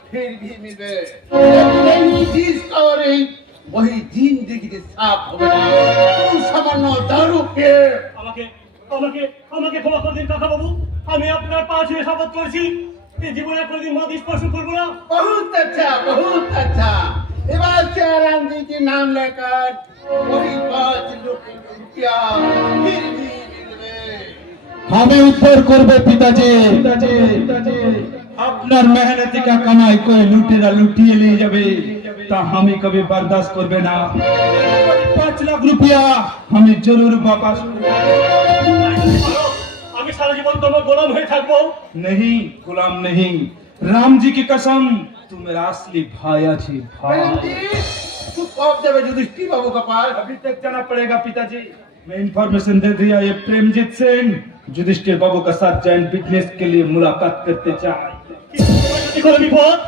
फिर भी मिले, नहीं डिस्कवरी वही जिंदगी के साफ हो गया। तू सामान्य दारू के আমাকে আমাকে আমাকে ক্ষমা করে দিন কাকা বাবু। আমি আপনার পা ছুঁয়ে শপথ করছি এই জীবনে কোনোদিন মদ স্পর্শ করবো না। बहुत अच्छा, बहुत अच्छा। एबार से आराम जी के नाम लेकर वही 5 लाख रुपया फिर भी मिले। हमें उद्धार করবে পিতাজি। আপনার মেহনতি का कमाई को लुटेरा लुटिए ले যাবে, তা আমি कभी बर्दाश्त করবে না। 5 लाख रुपया हमें जरूर वापस। আমি সারা জীবন তোমার গোলাম হয়ে থাকবো। नहीं, गुलाम नहीं, राम जी की कसम, तू मेरा असली भाई আছে भाई। तू कब जावे युधिष्ठिर बाबू का पास? अभी तक जाना पड़ेगा पिताजी। मैं इंफॉर्मेशन दे दिया, ये प्रेमजीत सिंह युधिष्ठिर बाबू का साथ जॉइंट बिजनेस के लिए मुलाकात करते चाहे। কি করে বিপদ?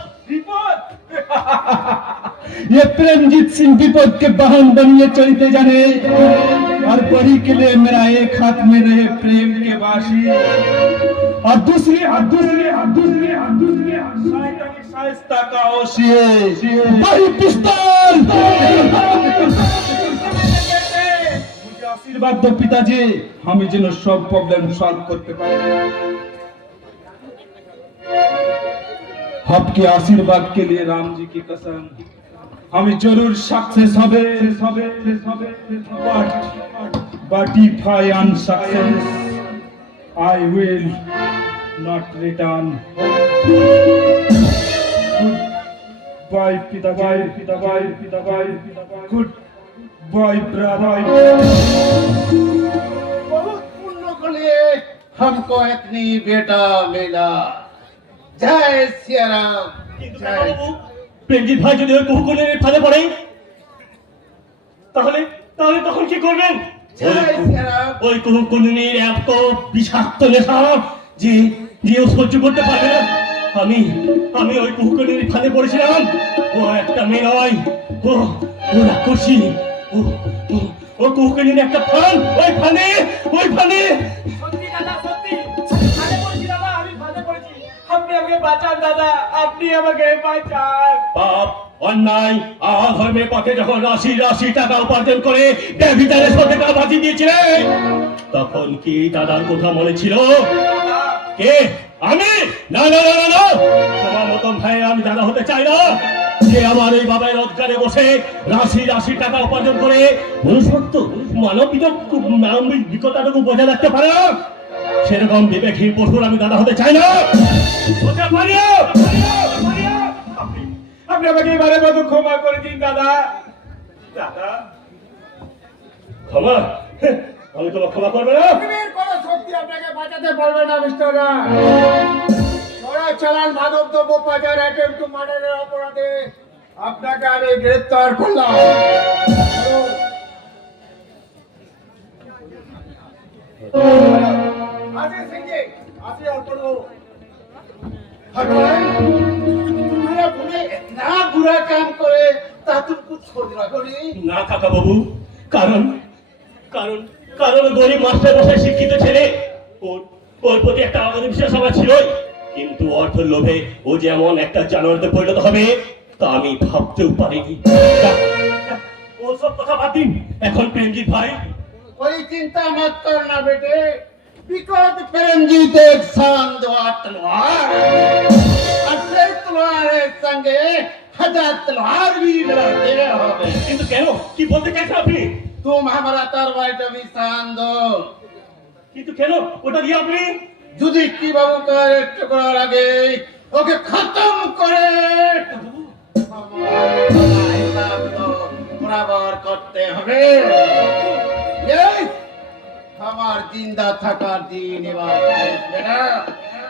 ये प्रेमजीत सिंह विपद के वाहन बनिए चलते जाने, और बड़ी के लिए मेरा एक हाथ में रहे प्रेम के बाशी, और दूसरी शाइस्ता का ओशिए बड़ी पिस्तौल। मुझे आशीर्वाद दो पिताजी, हम যেন সব প্রবলেম সলভ করতে পারি। आपके आशीर्वाद के लिए राम जी की कसम, हमें जरूर सक्सेस হবে, but if I am success I will not return. Goodbye, Goodbye, Goodbye, brother. बहुत पुण्य के लिए हमको इतनी बेटा मिला। जय सिया राम। जय প্রেমজিৎ ভাই যদি ওই কুকুরের ফাঁদে পড়ে তাহলে তাহলে তখন কি করবেন? जय सिया राम। ওই কুকুরের এত বিষাক্ত নেশা যে যে ও সহ্য করতে পারবে না। আমি ওই কুকুরের ফাঁদে পড়েছিলাম। ও একটা মেয়ে নয়, ও রাক্ষসী। ও কুকুরের একটা ফান, ওই ফাঁদে। সত্যি দাদা, সত্যি ফাঁদে পড়েছি দাদা, আমি ফাঁদে পড়েছি। আপনি আমাকে বাঁচান দাদা, আপনি আমাকে বাঁচান। পাপ, অন্যায়, ধর্মের পথে যখন রাশি রাশি টাকা উপার্জন করে ভিতরে সত্যিটা বাঁচি দিয়েছিলে, তখন কি দাদার কথা মনে ছিল? কে? আমি? না না না না, তোমার মতন ভাই আমি দাদা হতে চাই না। যে আমার এই বাবার রোজগারে বসে রাশি রাশি টাকা উপার্জন করে মনুষ্যত্ব মানবিকতাটুকু বজায় রাখতে পারে না, সেরকম বিবেকহীন পশুর আমি দাদা হতে চাই না। হতে পারি না। আপনি আমাকে এবারের মতো ক্ষমা করে দিন দাদা। দাদা, ক্ষমা? আমি তোমার ক্ষমা করবে না। পৃথিবীর কোনো শক্তি আপনাকে বাঁচাতে পারবে না মিস্টার রায়। চোরাচালান মাদক দ্রব্য পাচার, অ্যাটেম্প টু মার্ডারের অপরাধে আপনাকে আমি গ্রেফতার করলাম। अजय सिंह जी, आसिए और पढ़ो। भगवान, तुम्हारा पुणे इतना बुरा काम करे ता तुम कुछ सोच रखो नहीं? না কাকা বাবু, কারণ কারণ কারণ গরিব মাস্টার মশাই শিক্ষিত ছেলে, ওর প্রতি একটা আলাদা বিশ্বাস আমার ছিলই, কিন্তু অর্থের লোভে ও যেমন একটা জানোয়ারতে পরিণত হবে তা আমি ভাবতেও পারিনি। ও সব কথা বাদ দিন, এখন প্রেমজিৎ ভাই। कोई चिंता मत करना बेटे, बिकॉज प्रेमजीत एक शानदार तलवार, अच्छे तलवार संगे हजार तलवार भी लड़ते होगे। কিন্তু কেন? কি বলতে চাইছেন আপনি? तुम हमारा तलवार भी शान दो। কিন্তু কেন ওটা দিয়ে আপনি? যুধিষ্ঠির বাবু কার টুকরার আগে ওকে খতম করে বরাবর করতে হবে। আমার জিন্দা থাকার দিন এবার বেটা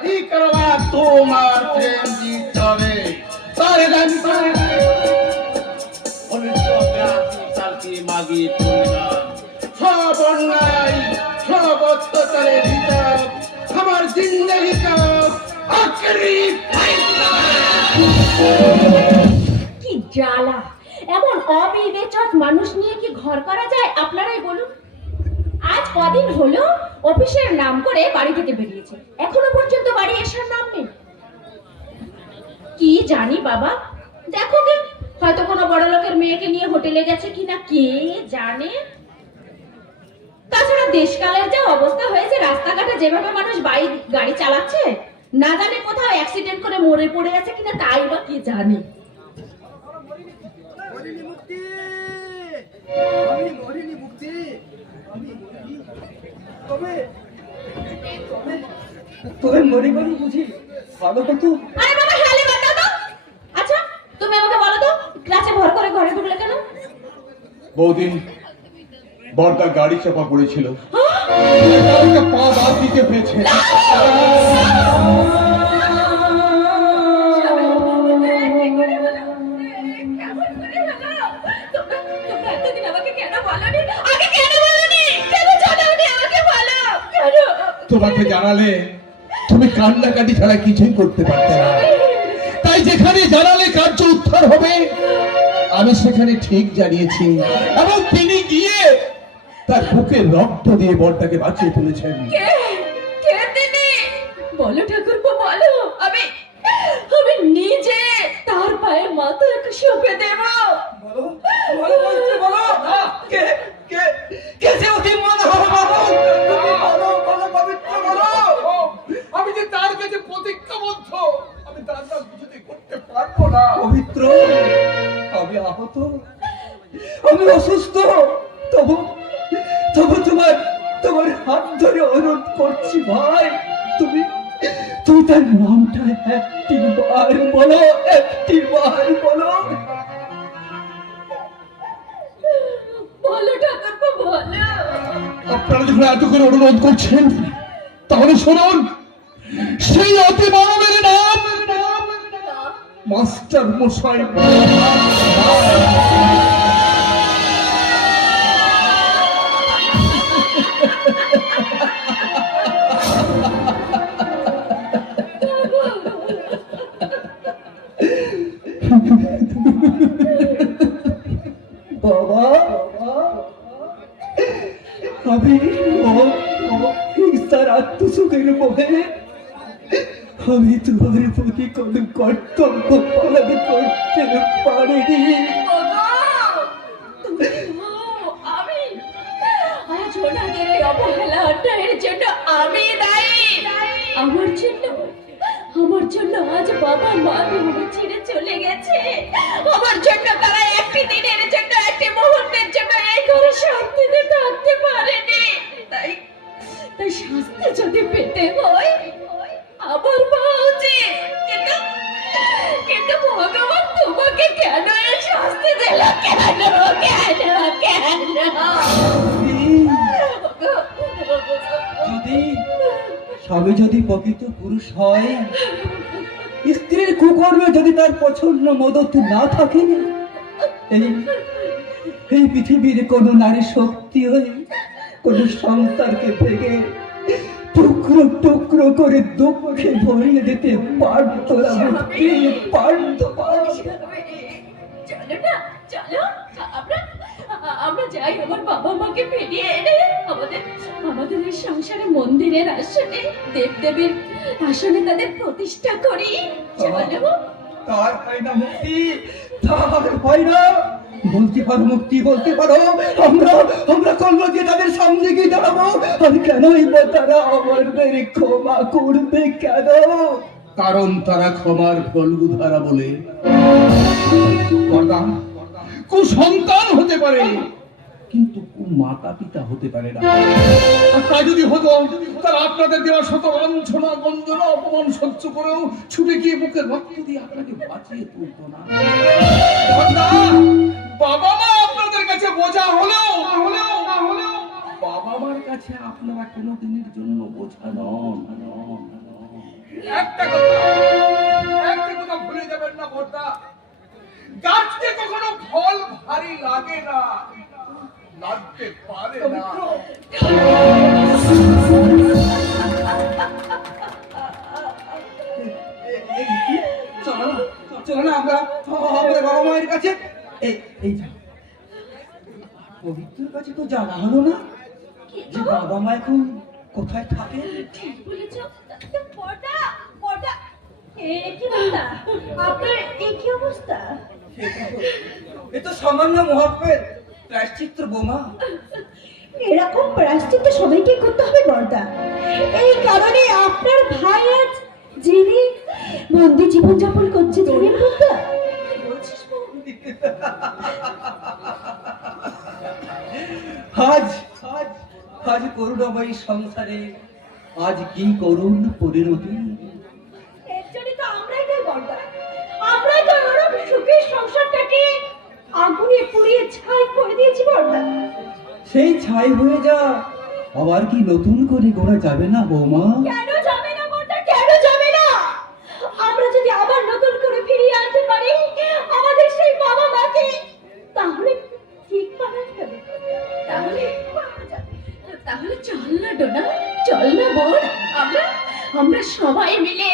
কি করবা তোমার প্রেম জিত হবে। সারে দান করে সালকি মাগি তুলনা সব অন্যায় সব অত্যাচারের হিসাব আমার জিন্দগি কা আখরি ফয়সালা। কি জ্বালা! এমন অবিবেচক মানুষ নিয়ে কি ঘর করা যায় আপনারাই বলুন। আজ কদিন হলো অফিসের নাম করে বাড়ি থেকে বেরিয়েছে, এখনো পর্যন্ত বাড়ি আসার নাম নেই। কি জানি বাবা, দেখো গে, হয়তো কোনো বড় লোকের মেয়েকে নিয়ে হোটেলে গেছে কিনা কে জানে। তাছাড়া দেশকালের যা অবস্থা হয়েছে, রাস্তাঘাটে যেভাবে মানুষ বাইক গাড়ি চালাচ্ছে, না জানে কোথাও অ্যাক্সিডেন্ট করে মরে পড়ে আছে কিনা তাই বা কে জানে। তুমি মরে গেল বুঝি? ভালো কত? আরে বাবা, হেলে বাতা তো। আচ্ছা তুমি আমাকে বলো তো, ক্লাসে ভর করে ঘরে ঢুকলে কেন? বহুদিন বর্দা গাড়ি চাপা পড়েছিল, পা বাদ দিতে হয়েছে। তোমাকে জানালে তুমি কান্নাকাটি ছাড়া কিছুই করতে পারতে না, তাই যেখানে জানালে কার্য উদ্ধার হবে আমি সেখানে ঠিক জানিয়েছি, এবং তিনি গিয়ে তার বুকে রক্ত দিয়ে বরটাকে বাঁচিয়ে তুলেছেন। কে তিনি? বলো ঠাকুরপো বলো, আমি নিজে তার পায়ে মাথা রেখে সঁপে দেব। বলো বলো বলো বলো, কে কে কে সে অতি মনে হবে বাবু? তুমি বলো বলো পবিত্র বলো। আমি যে তার কাছে প্রতিজ্ঞাবদ্ধ, আমি তার কাছে কিছুতে করতে পারবো না। পবিত্র, আমি আহত, আমি অসুস্থ, তবু তবু তোমার হাত ধরে অনুরোধ অনুরোধ করছি ভাই, তুমি তুমি তার নামটা একটি বার বলো, একটি বার বলো। বলো ঠাকুরপো, বলো। আপনারা যখন এত করে অনুরোধ করছেন তাহলে শুনুন, সেই অতি মানবের নাম মাস্টার মশাই। বাবা, আমি তার আত্মসুখের মোহে আমি তোমার প্রতি কোনো কর্তব্য পালন করতে পারিনি। আমি আজ ওনাদের এই অবহেলা অন্যায়ের জন্য আমি দায়ী। আমার জন্য আজ বাবা মা তোমাকে ছেড়ে চলে গেছে। আমার জন্য তারা একটি দিনের জন্য, একটি মুহূর্তের জন্য এই ঘরে শান্তিতে থাকতে পারেনি। তাই শাস্তি যদি পেতে হয় আমার মা উচিত। কিন্তু ভগবান তোমাকে কেন এই শাস্তি দিল? কেন কেন কেন? যদি স্বামী যদি প্রকৃত পুরুষ হয়, স্ত্রীর কুকর্মে যদি তার পছন্দ মদত না থাকে, এই পৃথিবীর কোন নারী শক্তি হয়ে কোন সংসারকে ভেঙে টুকরো টুকরো করে দুঃখে ভরিয়ে দিতে পারত না, পারত। চলো না, চলো আমরা যাই, আমার বাবা মাকে ফিরিয়ে এনে আমাদের এই সংসারে মন্দিরের আসনে, দেবদেবীর আসনে তাদের প্রতিষ্ঠা করি। চলো। তার হয় না মুক্তি, তার হয় না। বলতে পারো মুক্তি, বলতে পারো আমরা কর্ম দিয়ে তাদের সামনে গিয়ে দাঁড়াবো। আর কেনই বা তারা আমাদের ক্ষমা করবে কেন? কারণ তারা ক্ষমার ফলগুধারা বলে কুসন্তান হতে পারে, কিন্তু মাতা পিতা হতে পারে না। আর তা যদি হতো, তারা আপনাদের দেওয়া শত লাঞ্ছনা, গঞ্জনা, অপমান সহ্য করেও ছুটে গিয়ে বুকের রক্ত দিয়ে আপনাকে বাঁচিয়ে তুলতো না। বাবা মা আপনাদের কাছে বোঝা হলেও বাবা মার কাছে আপনারা কোনোদিনের জন্য বোঝা নন। একটা কথা ভুলে যাবেন না বর্দা, গাছকে কখনো ফল ভারী লাগে না, লাগতে পারে না। চলো না আমরা বাবা মায়ের কাছে। এই পবিত্রের কাছে তো জানা হলো না যে বাবা মা এখন কোথায় থাকে। ঠিক বলেছ। কি অবস্থা আপনার? কি অবস্থা? এ তো সামান্য মহাত্মের প্রায়শ্চিত্ত বোমা। এরকম প্রায়শ্চিত্ত সবাইকে করতে হবে বর্দা। এই কারণে আপনার ভাই আজ জেলে বন্দি জীবনযাপন করছে, জানেন বর্দা? আজ করুণাময়ী সংসারে আজ কি করুণ পরিণতি। একচুয়ালি তো আমরাই তাই বর্দা, আমরাই তো ওরকম সুখের সংসারটাকে আগুনে পুড়িয়ে ছাই করে দিয়েছি বর্দা। সেই ছাই হয়ে যা আবার কি নতুন করে গোড়া যাবে না বৌমা? কেন যাবে না বর্দা, কেন যাবে না? আমরা যদি আবার নতুন করে ফিরিয়ে আনতে পারি আমাদের সেই বাবা মাকে, তাহলে ঠিক পাওয়া যাবে। তাহলে চল না ডোনা, চল না বোন, আমরা সবাই মিলে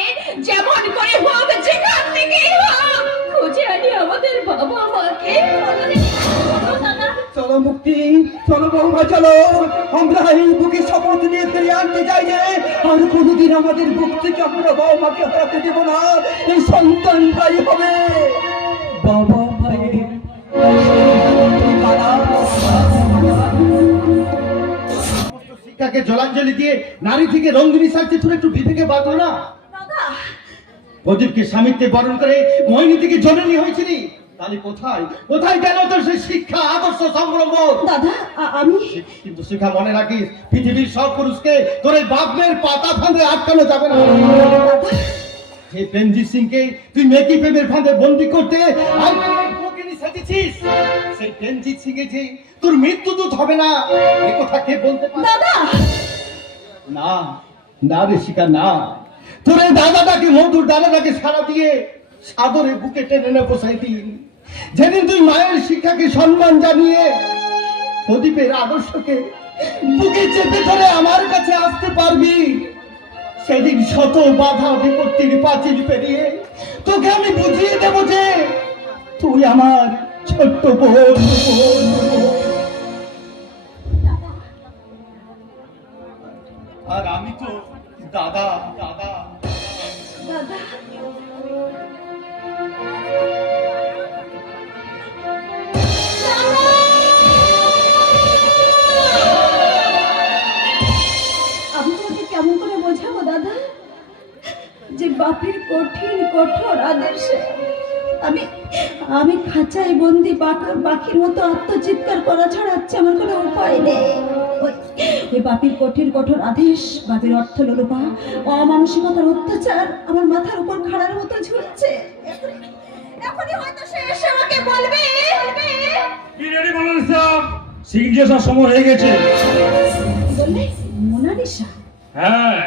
যেমন করে হোক, যেখান থেকে হোক, খুঁজে আনি আমাদের বাবা মাকে। চলো মুক্তি, চলো বৌমা, চলো। আমরা এই বুকে শপথ নিয়ে ফিরিয়ে আনতে চাই যে আর কোনোদিন আমাদের বুক থেকে আমরা বাবা মাকে হারাতে দেব না। এই সন্তান ভাই হবে বাবা ভাইয়ের শিক্ষাকে জলাঞ্জলি দিয়ে নারী থেকে রঙ্গিনী সাজতে তোর একটু বিবেকে বাঁধলো না? প্রদীপকে স্বামীত্বে বরণ করে মহিনী থেকে জননী হয়েছিলি, তাহলে কোথায় কোথায় গেল তোর সেই শিক্ষা আদর্শ সংগ্রাম? দাদা আমি কিন্তু শিক্ষা মনে রাখিস, পৃথিবীর সব পুরুষকে তোর এই বাপের পাতা ফাঁদে আটকানো যাবে না। যে প্রেমজিৎ সিংকে তুই মেকি প্রেমের ফাঁদে বন্দি করতে সেজেছিস, সেই প্রেমজিৎ সিং এ যে তোর মৃত্যু দূত হবে না, এ কথা কে বলতে পারে? দাদা না না রে শিখা, না। তোর এই দাদাটাকে, মধুর দাদাটাকে সারা দিয়ে সাদরে বুকে টেনে না বসাই দিন। যেদিন তুই মায়ের শিক্ষাকে সম্মান জানিয়ে প্রদীপের আদর্শকে বুকে চেপে ধরে আমার কাছে আসতে পারবি, সেদিন শত বাধা বিপত্তির পাঁচিল পেরিয়ে তোকে আমি বুঝিয়ে দেব যে তুই আমার ছোট্ট বোন। আর আমি তো দাদা দাদা দাদা আমি তোমাকে কেমন করে বোঝাবো দাদা, যে বাপের কঠিন কঠোর আদেশে আমি আমি খাঁচায় বন্দি পাখির মতো আত্মচিৎকার করা ছাড়া হচ্ছে আমার কোনো উপায় নেই। ওই বাপের কঠিন কঠোর আদেশ, বাপের অর্থ লোলুপা, অমানসিকতার অত্যাচার আমার মাথার উপর খাড়ার মতো ঝুলছে। এখনই হয়তো সে এসে আমাকে বলবে বিরিয়ানি বানানো সব সিংজে সব সময় হয়ে গেছে। বললে মোনালিসা? হ্যাঁ,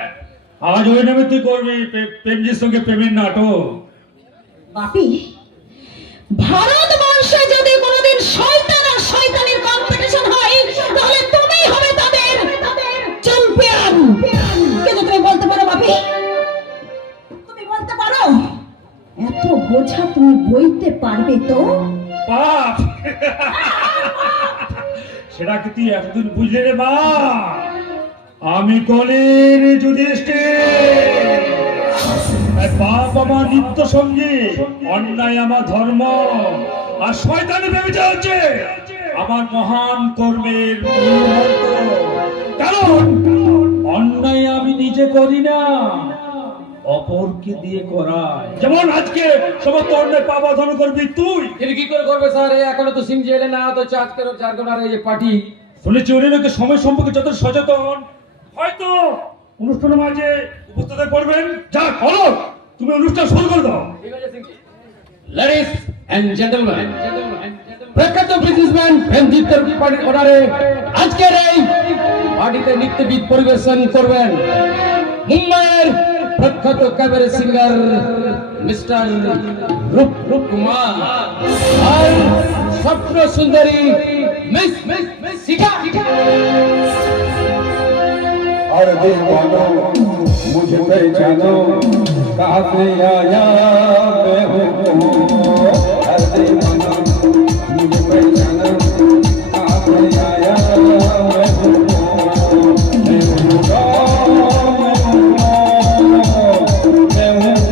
আজ ওই নামে তুই করবি প্রেমজির সঙ্গে প্রেমের নাটক। বাপি, ভারতবর্ষে যদি কোনোদিন শয়তান আর শয়তানের কম্পিটিশন হয় তাহলে তুমিই হবে তাদের চ্যাম্পিয়ন। কিন্তু তুমি বলতে পারো বাপি, তুমি বলতে পারো এত বোঝা তুমি বইতে পারবে তো? পাপ সেটা কি তুই এতদিন বুঝলে রে মা? আমি কলের যুধিষ্ঠির, পাপ আমার নিত্য সঙ্গী, অন্যায় আমার ধর্ম, আর শয়তানি ভেবেছে হচ্ছে আমার মহান কর্মের মূলমন্ত্র। কারণ অন্যায় আমি নিজে করি না, অপরকে দিয়ে করাই। যেমন আজকে সমস্ত অন্যায় পাপ অধর্ম করবি তুই। কিন্তু কি করে করবে স্যার? এখনো তো সিং জেলে না, তো আজকের জারগোনার এই পার্টি শুনেছি উনি নাকি সময় সম্পর্কে যত সচেতন, হয়তো অনুষ্ঠানের মাঝে উপস্থিত করবেন। যা করো, তুমি অনুষ্ঠান শুরু করে দাও। Ladies and gentlemen, প্রখ্যাত বিজনেসম্যান প্রেমজিতের পার্টির অর্ডারে আজকের এই পার্টিতে নৃত্যগীত পরিবেশন করবেন মুম্বাইয়ের প্রখ্যাত ক্যাবারে সিঙ্গার মিস্টার রূপ কুমার আর স্বপ্ন সুন্দরী মিস শিখা। और दीवानो मुझे पहचानो, कहाँ से आया मैं हूँ। हर दीवानो मुझे पहचानो, कहाँ से आया मैं हूँ। मैं हूँ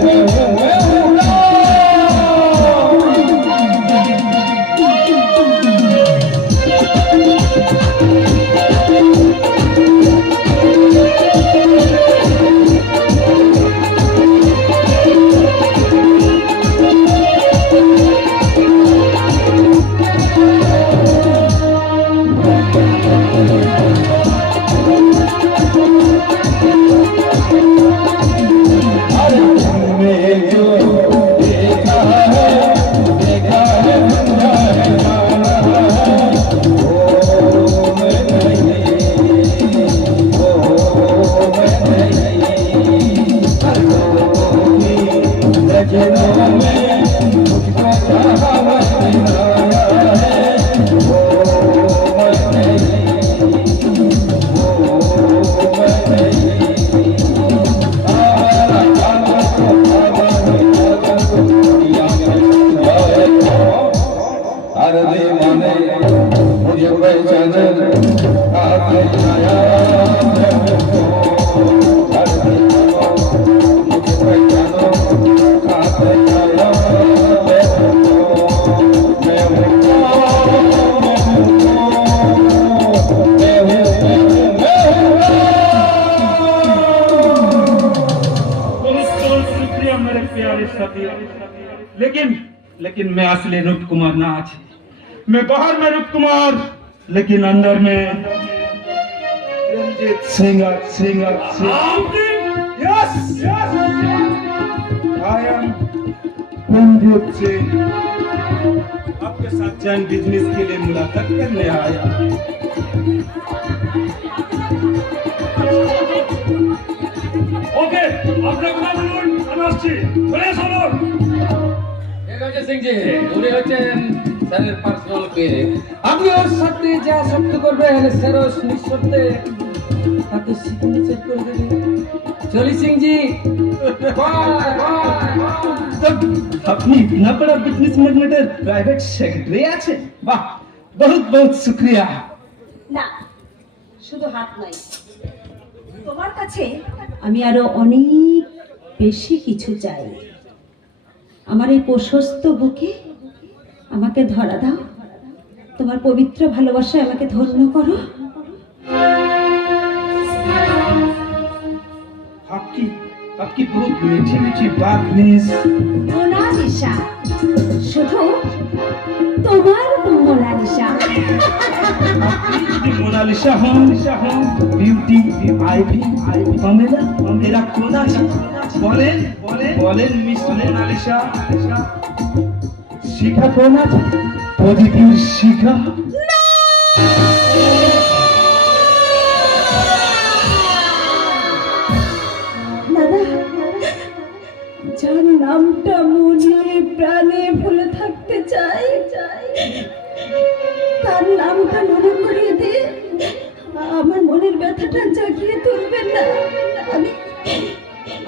लेकिन लेकिन मैं असली रूप कुमार नाच। मैं बाहर में रूप कुमार, लेकिन अंदर में Ranjit Singh. Yes yes, I am Ranjit Singh. आपके साथ जैन बिजनेस के लिए मुलाकात करने आया। ওকে, আপনার কথা বলুন, আমি আসছি। চলে আসুন। ঠিক আছে সিংজি, উনি হচ্ছেন স্যারের পার্সোনাল কে। আপনি ওর সাথে যা শব্দ করবেন স্যার নিঃশব্দে তাকে সিগনেচার করে দেবে। চলি সিংজি, বাই বাই। আপনি ইतना बड़ा बिजनेस मैग्नेटेर प्राइवेट सेक्रेटरी আছেন? বাহ, বহুত বহুত শুকরিয়া। না, শুধু হাত নয়, তোমার কাছে আমি আরো অনেক বেশি কিছু চাই। আমার এই প্রশস্ত বুকে আমাকে ধরা দাও, তোমার পবিত্র ভালোবাসায় আমাকে ধন্য করো। आपकी बहुत मीठी मीठी बात मिस। মোনালিসা, শুধু তোমার মোনালিসা। मोनालिसा हो ब्यूटी आईवी पमेला मेरा कौन আছে? বলেন বলেন বলেন মিস মোনালিসা। শিখা কোন আছে? প্রদীপের শিখা। দাদা, যার নামটা মনে প্রাণে ভুলে থাকতে চাই, তার নামটা মনে করিয়ে দিয়ে আমার মনের ব্যথাটা জাগিয়ে তুলবেন না।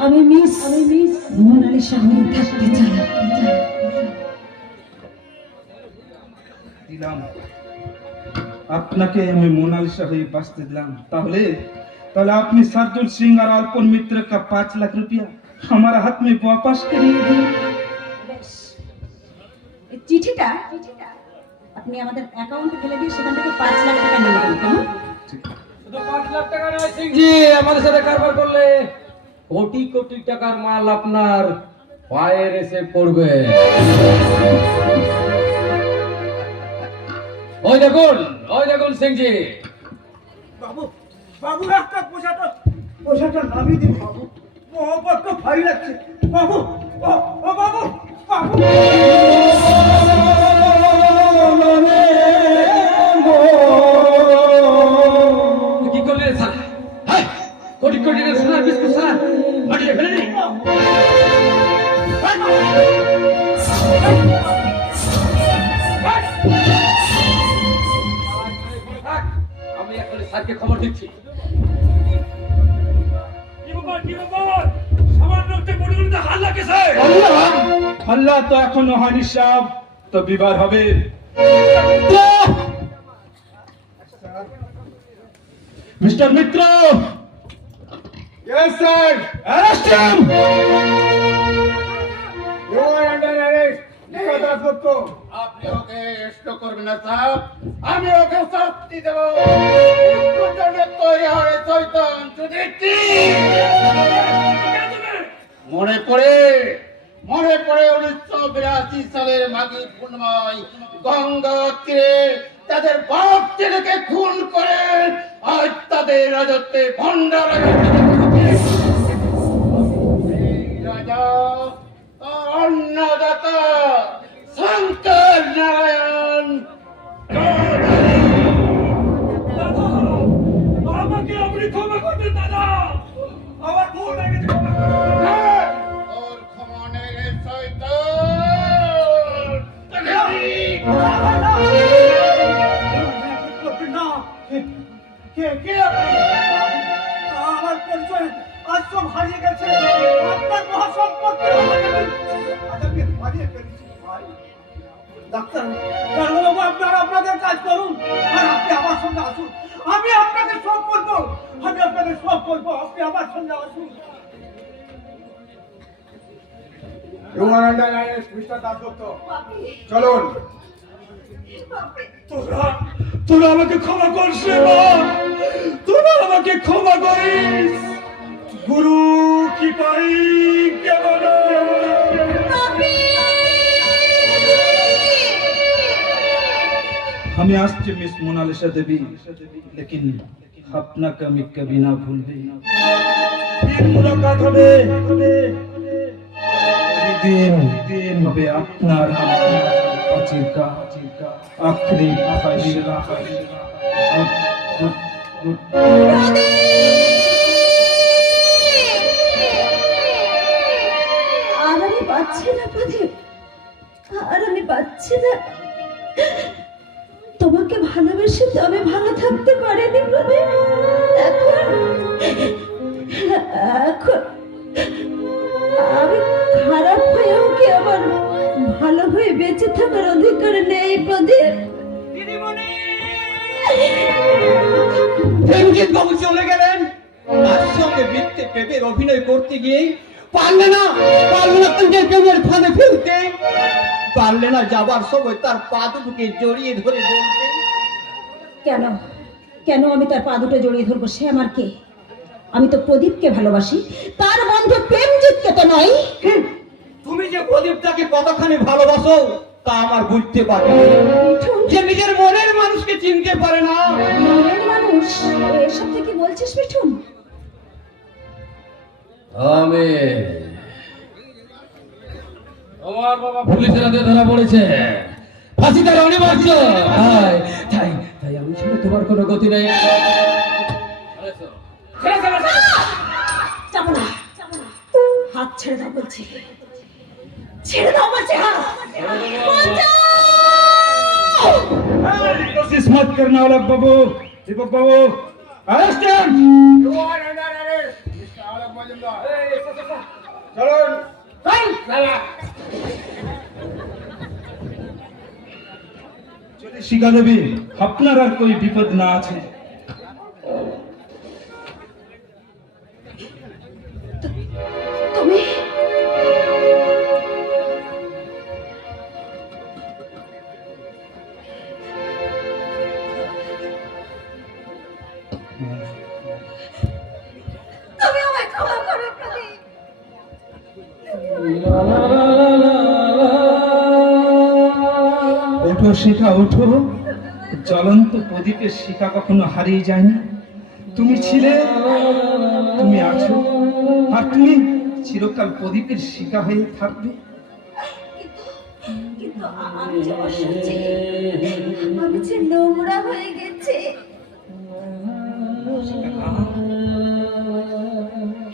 আমি মিস মোনালিসা হয়ে থাকতে চাই। দিলাম আপনাকে, আমি মোনালিসা হয়ে বাঁচতে দিলাম। তাহলে আপনি सरजुल सिंह और अल्पन मित्र का 5 लाख रुपया हमारा हाथ में वापस करिए। বেশ, এই চিঠিটা আপনি আমাদের অ্যাকাউন্টে ফেলে দিয়ে সেখান থেকে 5 লাখ টাকা নিয়ে নেবেন। কেমন? শুধু 5 লাখ টাকা নয় সিংজি, আমাদের সাথে কারবার করলে কোটি কোটি টাকার মাল আপনার পায়ের এসে পড়বে। ওই দেখুন সিংজি। বাবু বাবু, একটা পোশাকটা নামিয়ে দিন বাবু, বড্ড ভারী লাগছে বাবু। ও বাবু বাবু, কি করলে রে সালা? হ্যাঁ, কোটি কোটি টাকার সোনার বিস্কুট সালা মাটিতে ফেলে দিই। আমি এখন স্যারকে খবর দিচ্ছি। কি ব্যাপার? সামান্য একটা গড়িগড়িতে হাল্লা কেসে? আল্লাহ তো এখনো হয়নি সাহেব, তো বিবার হবে। Mister Mitra. Yes, sir. Arrest him! You are under arrest. কথা সত্য। আপনি ওকে অ্যারেস্ট করবেন না সাহেব, আমি ওকে শাস্তি দেব। মৃত্যুর জন্য তৈরি হয় শয়তান চুদিরটি। মনে পড়ে 1982 সালের মাঘী পূর্ণিমায় গঙ্গা তীরে তাদের বাপ ছেলেকে খুন করে আজ তাদের রাজত্বে ভণ্ডার রাজা অন্নদাতা শঙ্কর নারায়ণ আমাকে আপনি ক্ষমা করবেন দাদা, আমার ভুল হয়ে গেছে, ক্ষমা করবেন। তোর ক্ষমনের শয়তান না, কে আপনি? আমার পরিচয় আজ সব হারিয়ে গেছে। আপনার মহাসম্পত্তি আজ আমি হারিয়ে ফেলেছি ভাই। ডাক্তারবাবু, আপনারা আপনাদের কাজ করুন আর আপনি আমার সঙ্গে আসুন। আমি আপনাকে সব করবো, আপনি আমার সঙ্গে আসুন। You are under arrest, Mr. Dasgupta. চলুন। তোরা আমাকে ক্ষমা করিস রে মা, তোরা আমাকে ক্ষমা করিস। গুরু কি পাই কেমন? আমি আসছি মিস মোনালিসা দেবী, लेकिन अपना कमी कभी ना भूलबे। फिर मुलाकात হবে, দিন হবে আপনার চিরকা আখরি ফাইসলা। আর আমি পাচ্ছি না প্রদীপ, আর আমি পাচ্ছি না। তোমাকে ভালোবেসে তো আমি ভালো থাকতে পারিনি প্রদীপ। এখন আমি খারাপ হয়েও কি আমার ভালো হয়ে বেঁচে থাকার অধিকার নেই প্রদীপ? রঞ্জিত বাবু চলে গেলেন, তার সঙ্গে মিথ্যে প্রেমের অভিনয় করতে গিয়ে পারলে না নিজের প্রেমের ফাঁদে ফেলতে, পারলে না যাবার সময় তার পা দুটোকে জড়িয়ে ধরে বলতে। কেন কেন আমি তার পা দুটো জড়িয়ে ধরবো? সে আমার কে? আমি তো প্রদীপকে ভালোবাসি, তার বন্ধু প্রেমজিৎকে তো নয়। তুমি যে প্রদীপটাকে কতখানি ভালোবাসো তা আমার বুঝতে পারি, যে নিজের মনের মানুষকে চিনতে পারে না। মনের মানুষ? এসব তুই কি বলছিস মিঠুন? আমি আমার বাবা পুলিশের হাতে ধরা পড়েছে, ফাঁসি তার অনিবার্য। তাই তাই আমি ছেড়ে তোমার কোনো গতি নেই। যাবো না, হাত ছেড়ে দাও বলছি, ছেড়ে দাও বলছি, হাত। कोशिश मत करना वाला बाबू, दीपक बाबू अरेस्टेड। चलिए शिखा देवी, আপনার আর कोई विपद ना আছে। তুমি তুমি আমায় ক্ষমা করো প্রদীপ। ওঠো শিখা, ওঠো। জ্বলন্ত প্রদীপের শিখা কখনো হারিয়ে যায়নি। তুমি ছিলে, তুমি আছো, আর তুমি চিরকাল প্রদীপের শিখা হয়ে থাকবে। কিন্তু আমি যে অসুচি, আমি যে নোংরা হয়ে গেছে।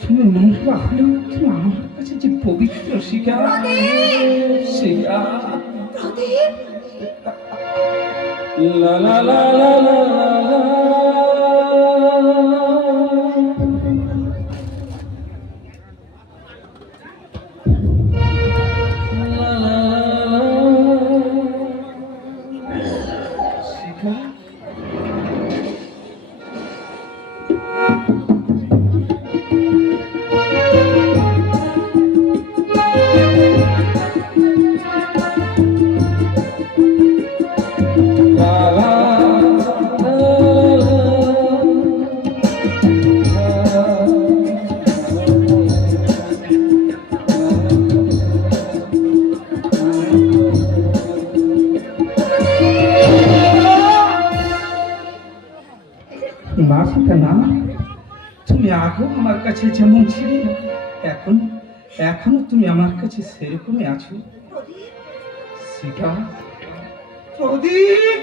তুমি নোংরা হলেও তুমি আমার কাছে যে পবিত্র শিখা, শিখা। প্রদীপ লা লা লা লা লা লা। শিখা, না শিখা না, তুমি আগেও আমার কাছে যেমন ছিলে, এখনো তুমি আমার কাছে সেরকমই আছো শিখা। প্রদীপ,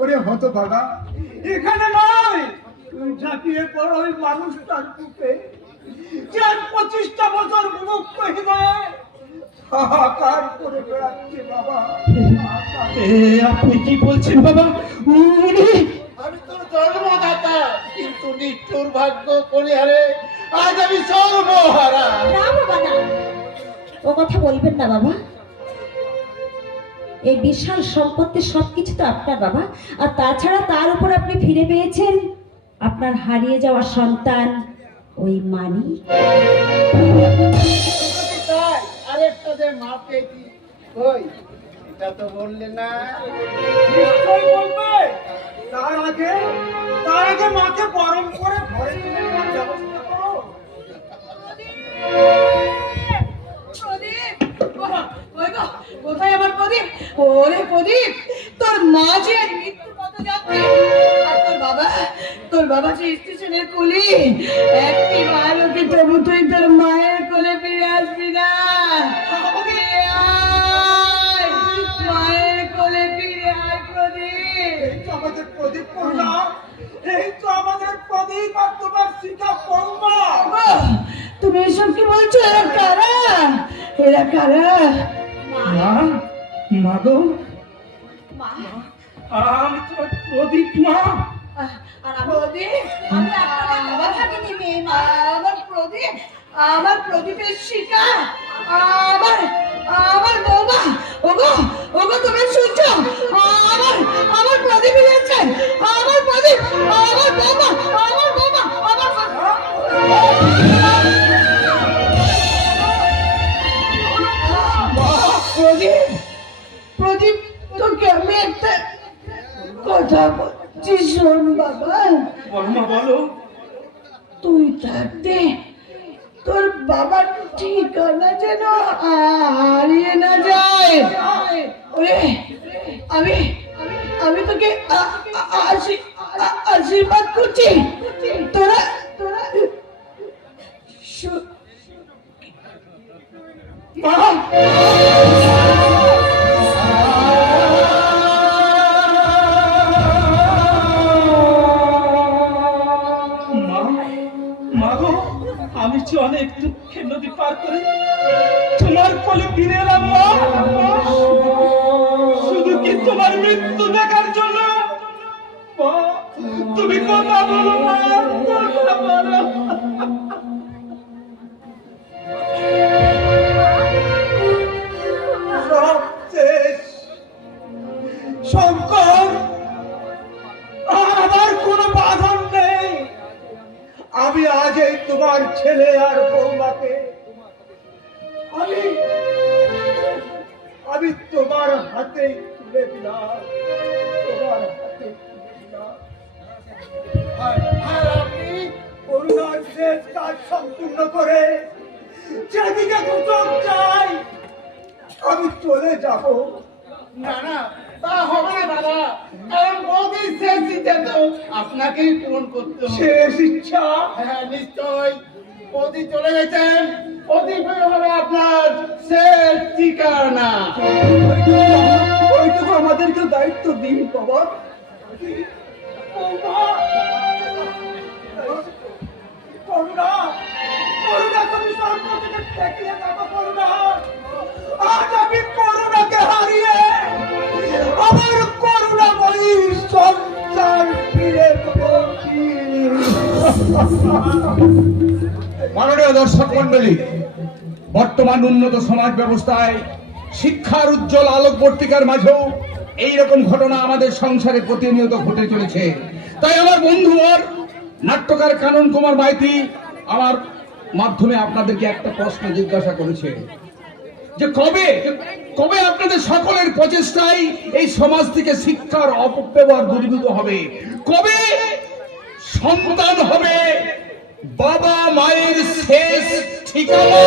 ওরে হতভাগা, এখানে নয়, তুই ঝাঁপিয়ে পড় ওই মানুষটার বুকে, যার 25টা বছর মুক্ত হৃদয়ে হাহাকার করে বেড়াচ্ছে বাবা। আপনি কি বলছেন বাবা? উনি আমি তোর জন্মদাতা, কিন্তু নিষ্ঠুর ভাগ্য পরিহারে আজ আমি সর্বহারা। না বাবা না, ও কথা বলবেন না বাবা। এই বিশাল সম্পত্তি সবকিছু তো আপনার বাবা, আর তাছাড়া তার উপর আপনি ফিরে পেয়েছেন আপনার হারিয়ে যাওয়া সন্তান ওই মানি। তাই আরেকটা যে মা পেয়েছি, ওই এটা তো বললে না। নিশ্চয়ই বলবে। তার আগে মাকে গরম করে ঘরে তুলে নেওয়ার ব্যবস্থা করো। প্রদীপ, ওই গো, কোথায় আমার প্রদীপ? ওরে প্রদীপ, তোর মা যে মৃত্যুর পথে যাচ্ছে, আর তোর বাবা যে স্টেশনের কুলি, একটি বার ওকে তবু তুই তোর মায়ের কোলে ফিরে আসবি না। ফিরে আয়, মায়ের কোলে ফিরে আয় প্রদীপ। আমাদের প্রদীপ করুণা, এই তো আমাদের প্রদীপ আর তোমার সীতা বৌমা। ওগো, তুমি এসব কি বলছো? এরা কারা? এরা কারা? মা, মা গো, আমি তোমার প্রদীপ মা। প্রদীপ, আমার প্রদীপ, আমার প্রদীপের শিকা, আমার বৌমা। ওগো, ওগো, তুমি শুনছো? আমার প্রদীপ যাচ্ছে, আমার প্রদীপ, আমার বৌমা, আমার বৌমা, আমার প্রদীপ, প্রদীপ, তোকে আমি একটা কথা বলছি, শোন বাবা। বলো বলো। তুই থাকতে তোর বাবার ঠিকানা যেন হারিয়ে না যায়। ওরে, আমি তোকে আশীর্বাদ করছি। তোরা মা, মাগো, আমি যে অনেক দুঃখের নদী পার করে তোমার কোলে ফিরে এলাম মা, শুধু কি তোমার মৃত্যু দেখার জন্য। মা, তুমি কথা বলো মা, কথা বলো। সব শেষ শঙ্কর, আমার কোনো বাঁধন নেই। আমি আজই তোমার ছেলে আর বৌমাকে আমি তোমার হাতে তুলে দিলাম, তোমার হাতে তুলে দিলাম। আর আপনি করুণার শেষ কাজ সম্পূর্ণ করে যেদিকে দুচোখ চাই আমি চলে যাব। না না, তা হবে না দাদা, কারণ বৌদির শেষ ইচ্ছা তো আপনাকেই পূরণ করতে হবে। শেষ ইচ্ছা? হ্যাঁ, নিশ্চয়। বৌদি চলে গেছেন, প্রদীপই হবে আপনার শেষ ঠিকানা। ওইটুকু আমাদেরকে দায়িত্ব দিন বাবা। করুণা, করুণা, তুমি সর্বদিকে ঠেকিয়ে দেখো করুণা। আজ আমি করুণাকে হারিয়ে আমার করুণাময়ী সন্তান ফিরে পেয়েছি। মাননীয় দর্শক মন্ডলী, বর্তমান উন্নত সমাজ ব্যবস্থায় শিক্ষার উজ্জ্বল আলোকবর্তিকার মাঝেও এইরকম ঘটনা আমাদের সংসারে প্রতিনিয়ত ঘটে চলেছে। তাই আমার বন্ধু আর নাট্যকার কানন কুমার মাইতি আমার মাধ্যমে আপনাদেরকে একটা প্রশ্ন জিজ্ঞাসা করেছে যে কবে আপনাদের সকলের প্রচেষ্টায় এই সমাজ থেকে শিক্ষার অপব্যবহার দূরীভূত হবে, কবে সন্তান হবে বাবা মায়ের শেষ ঠিকানা।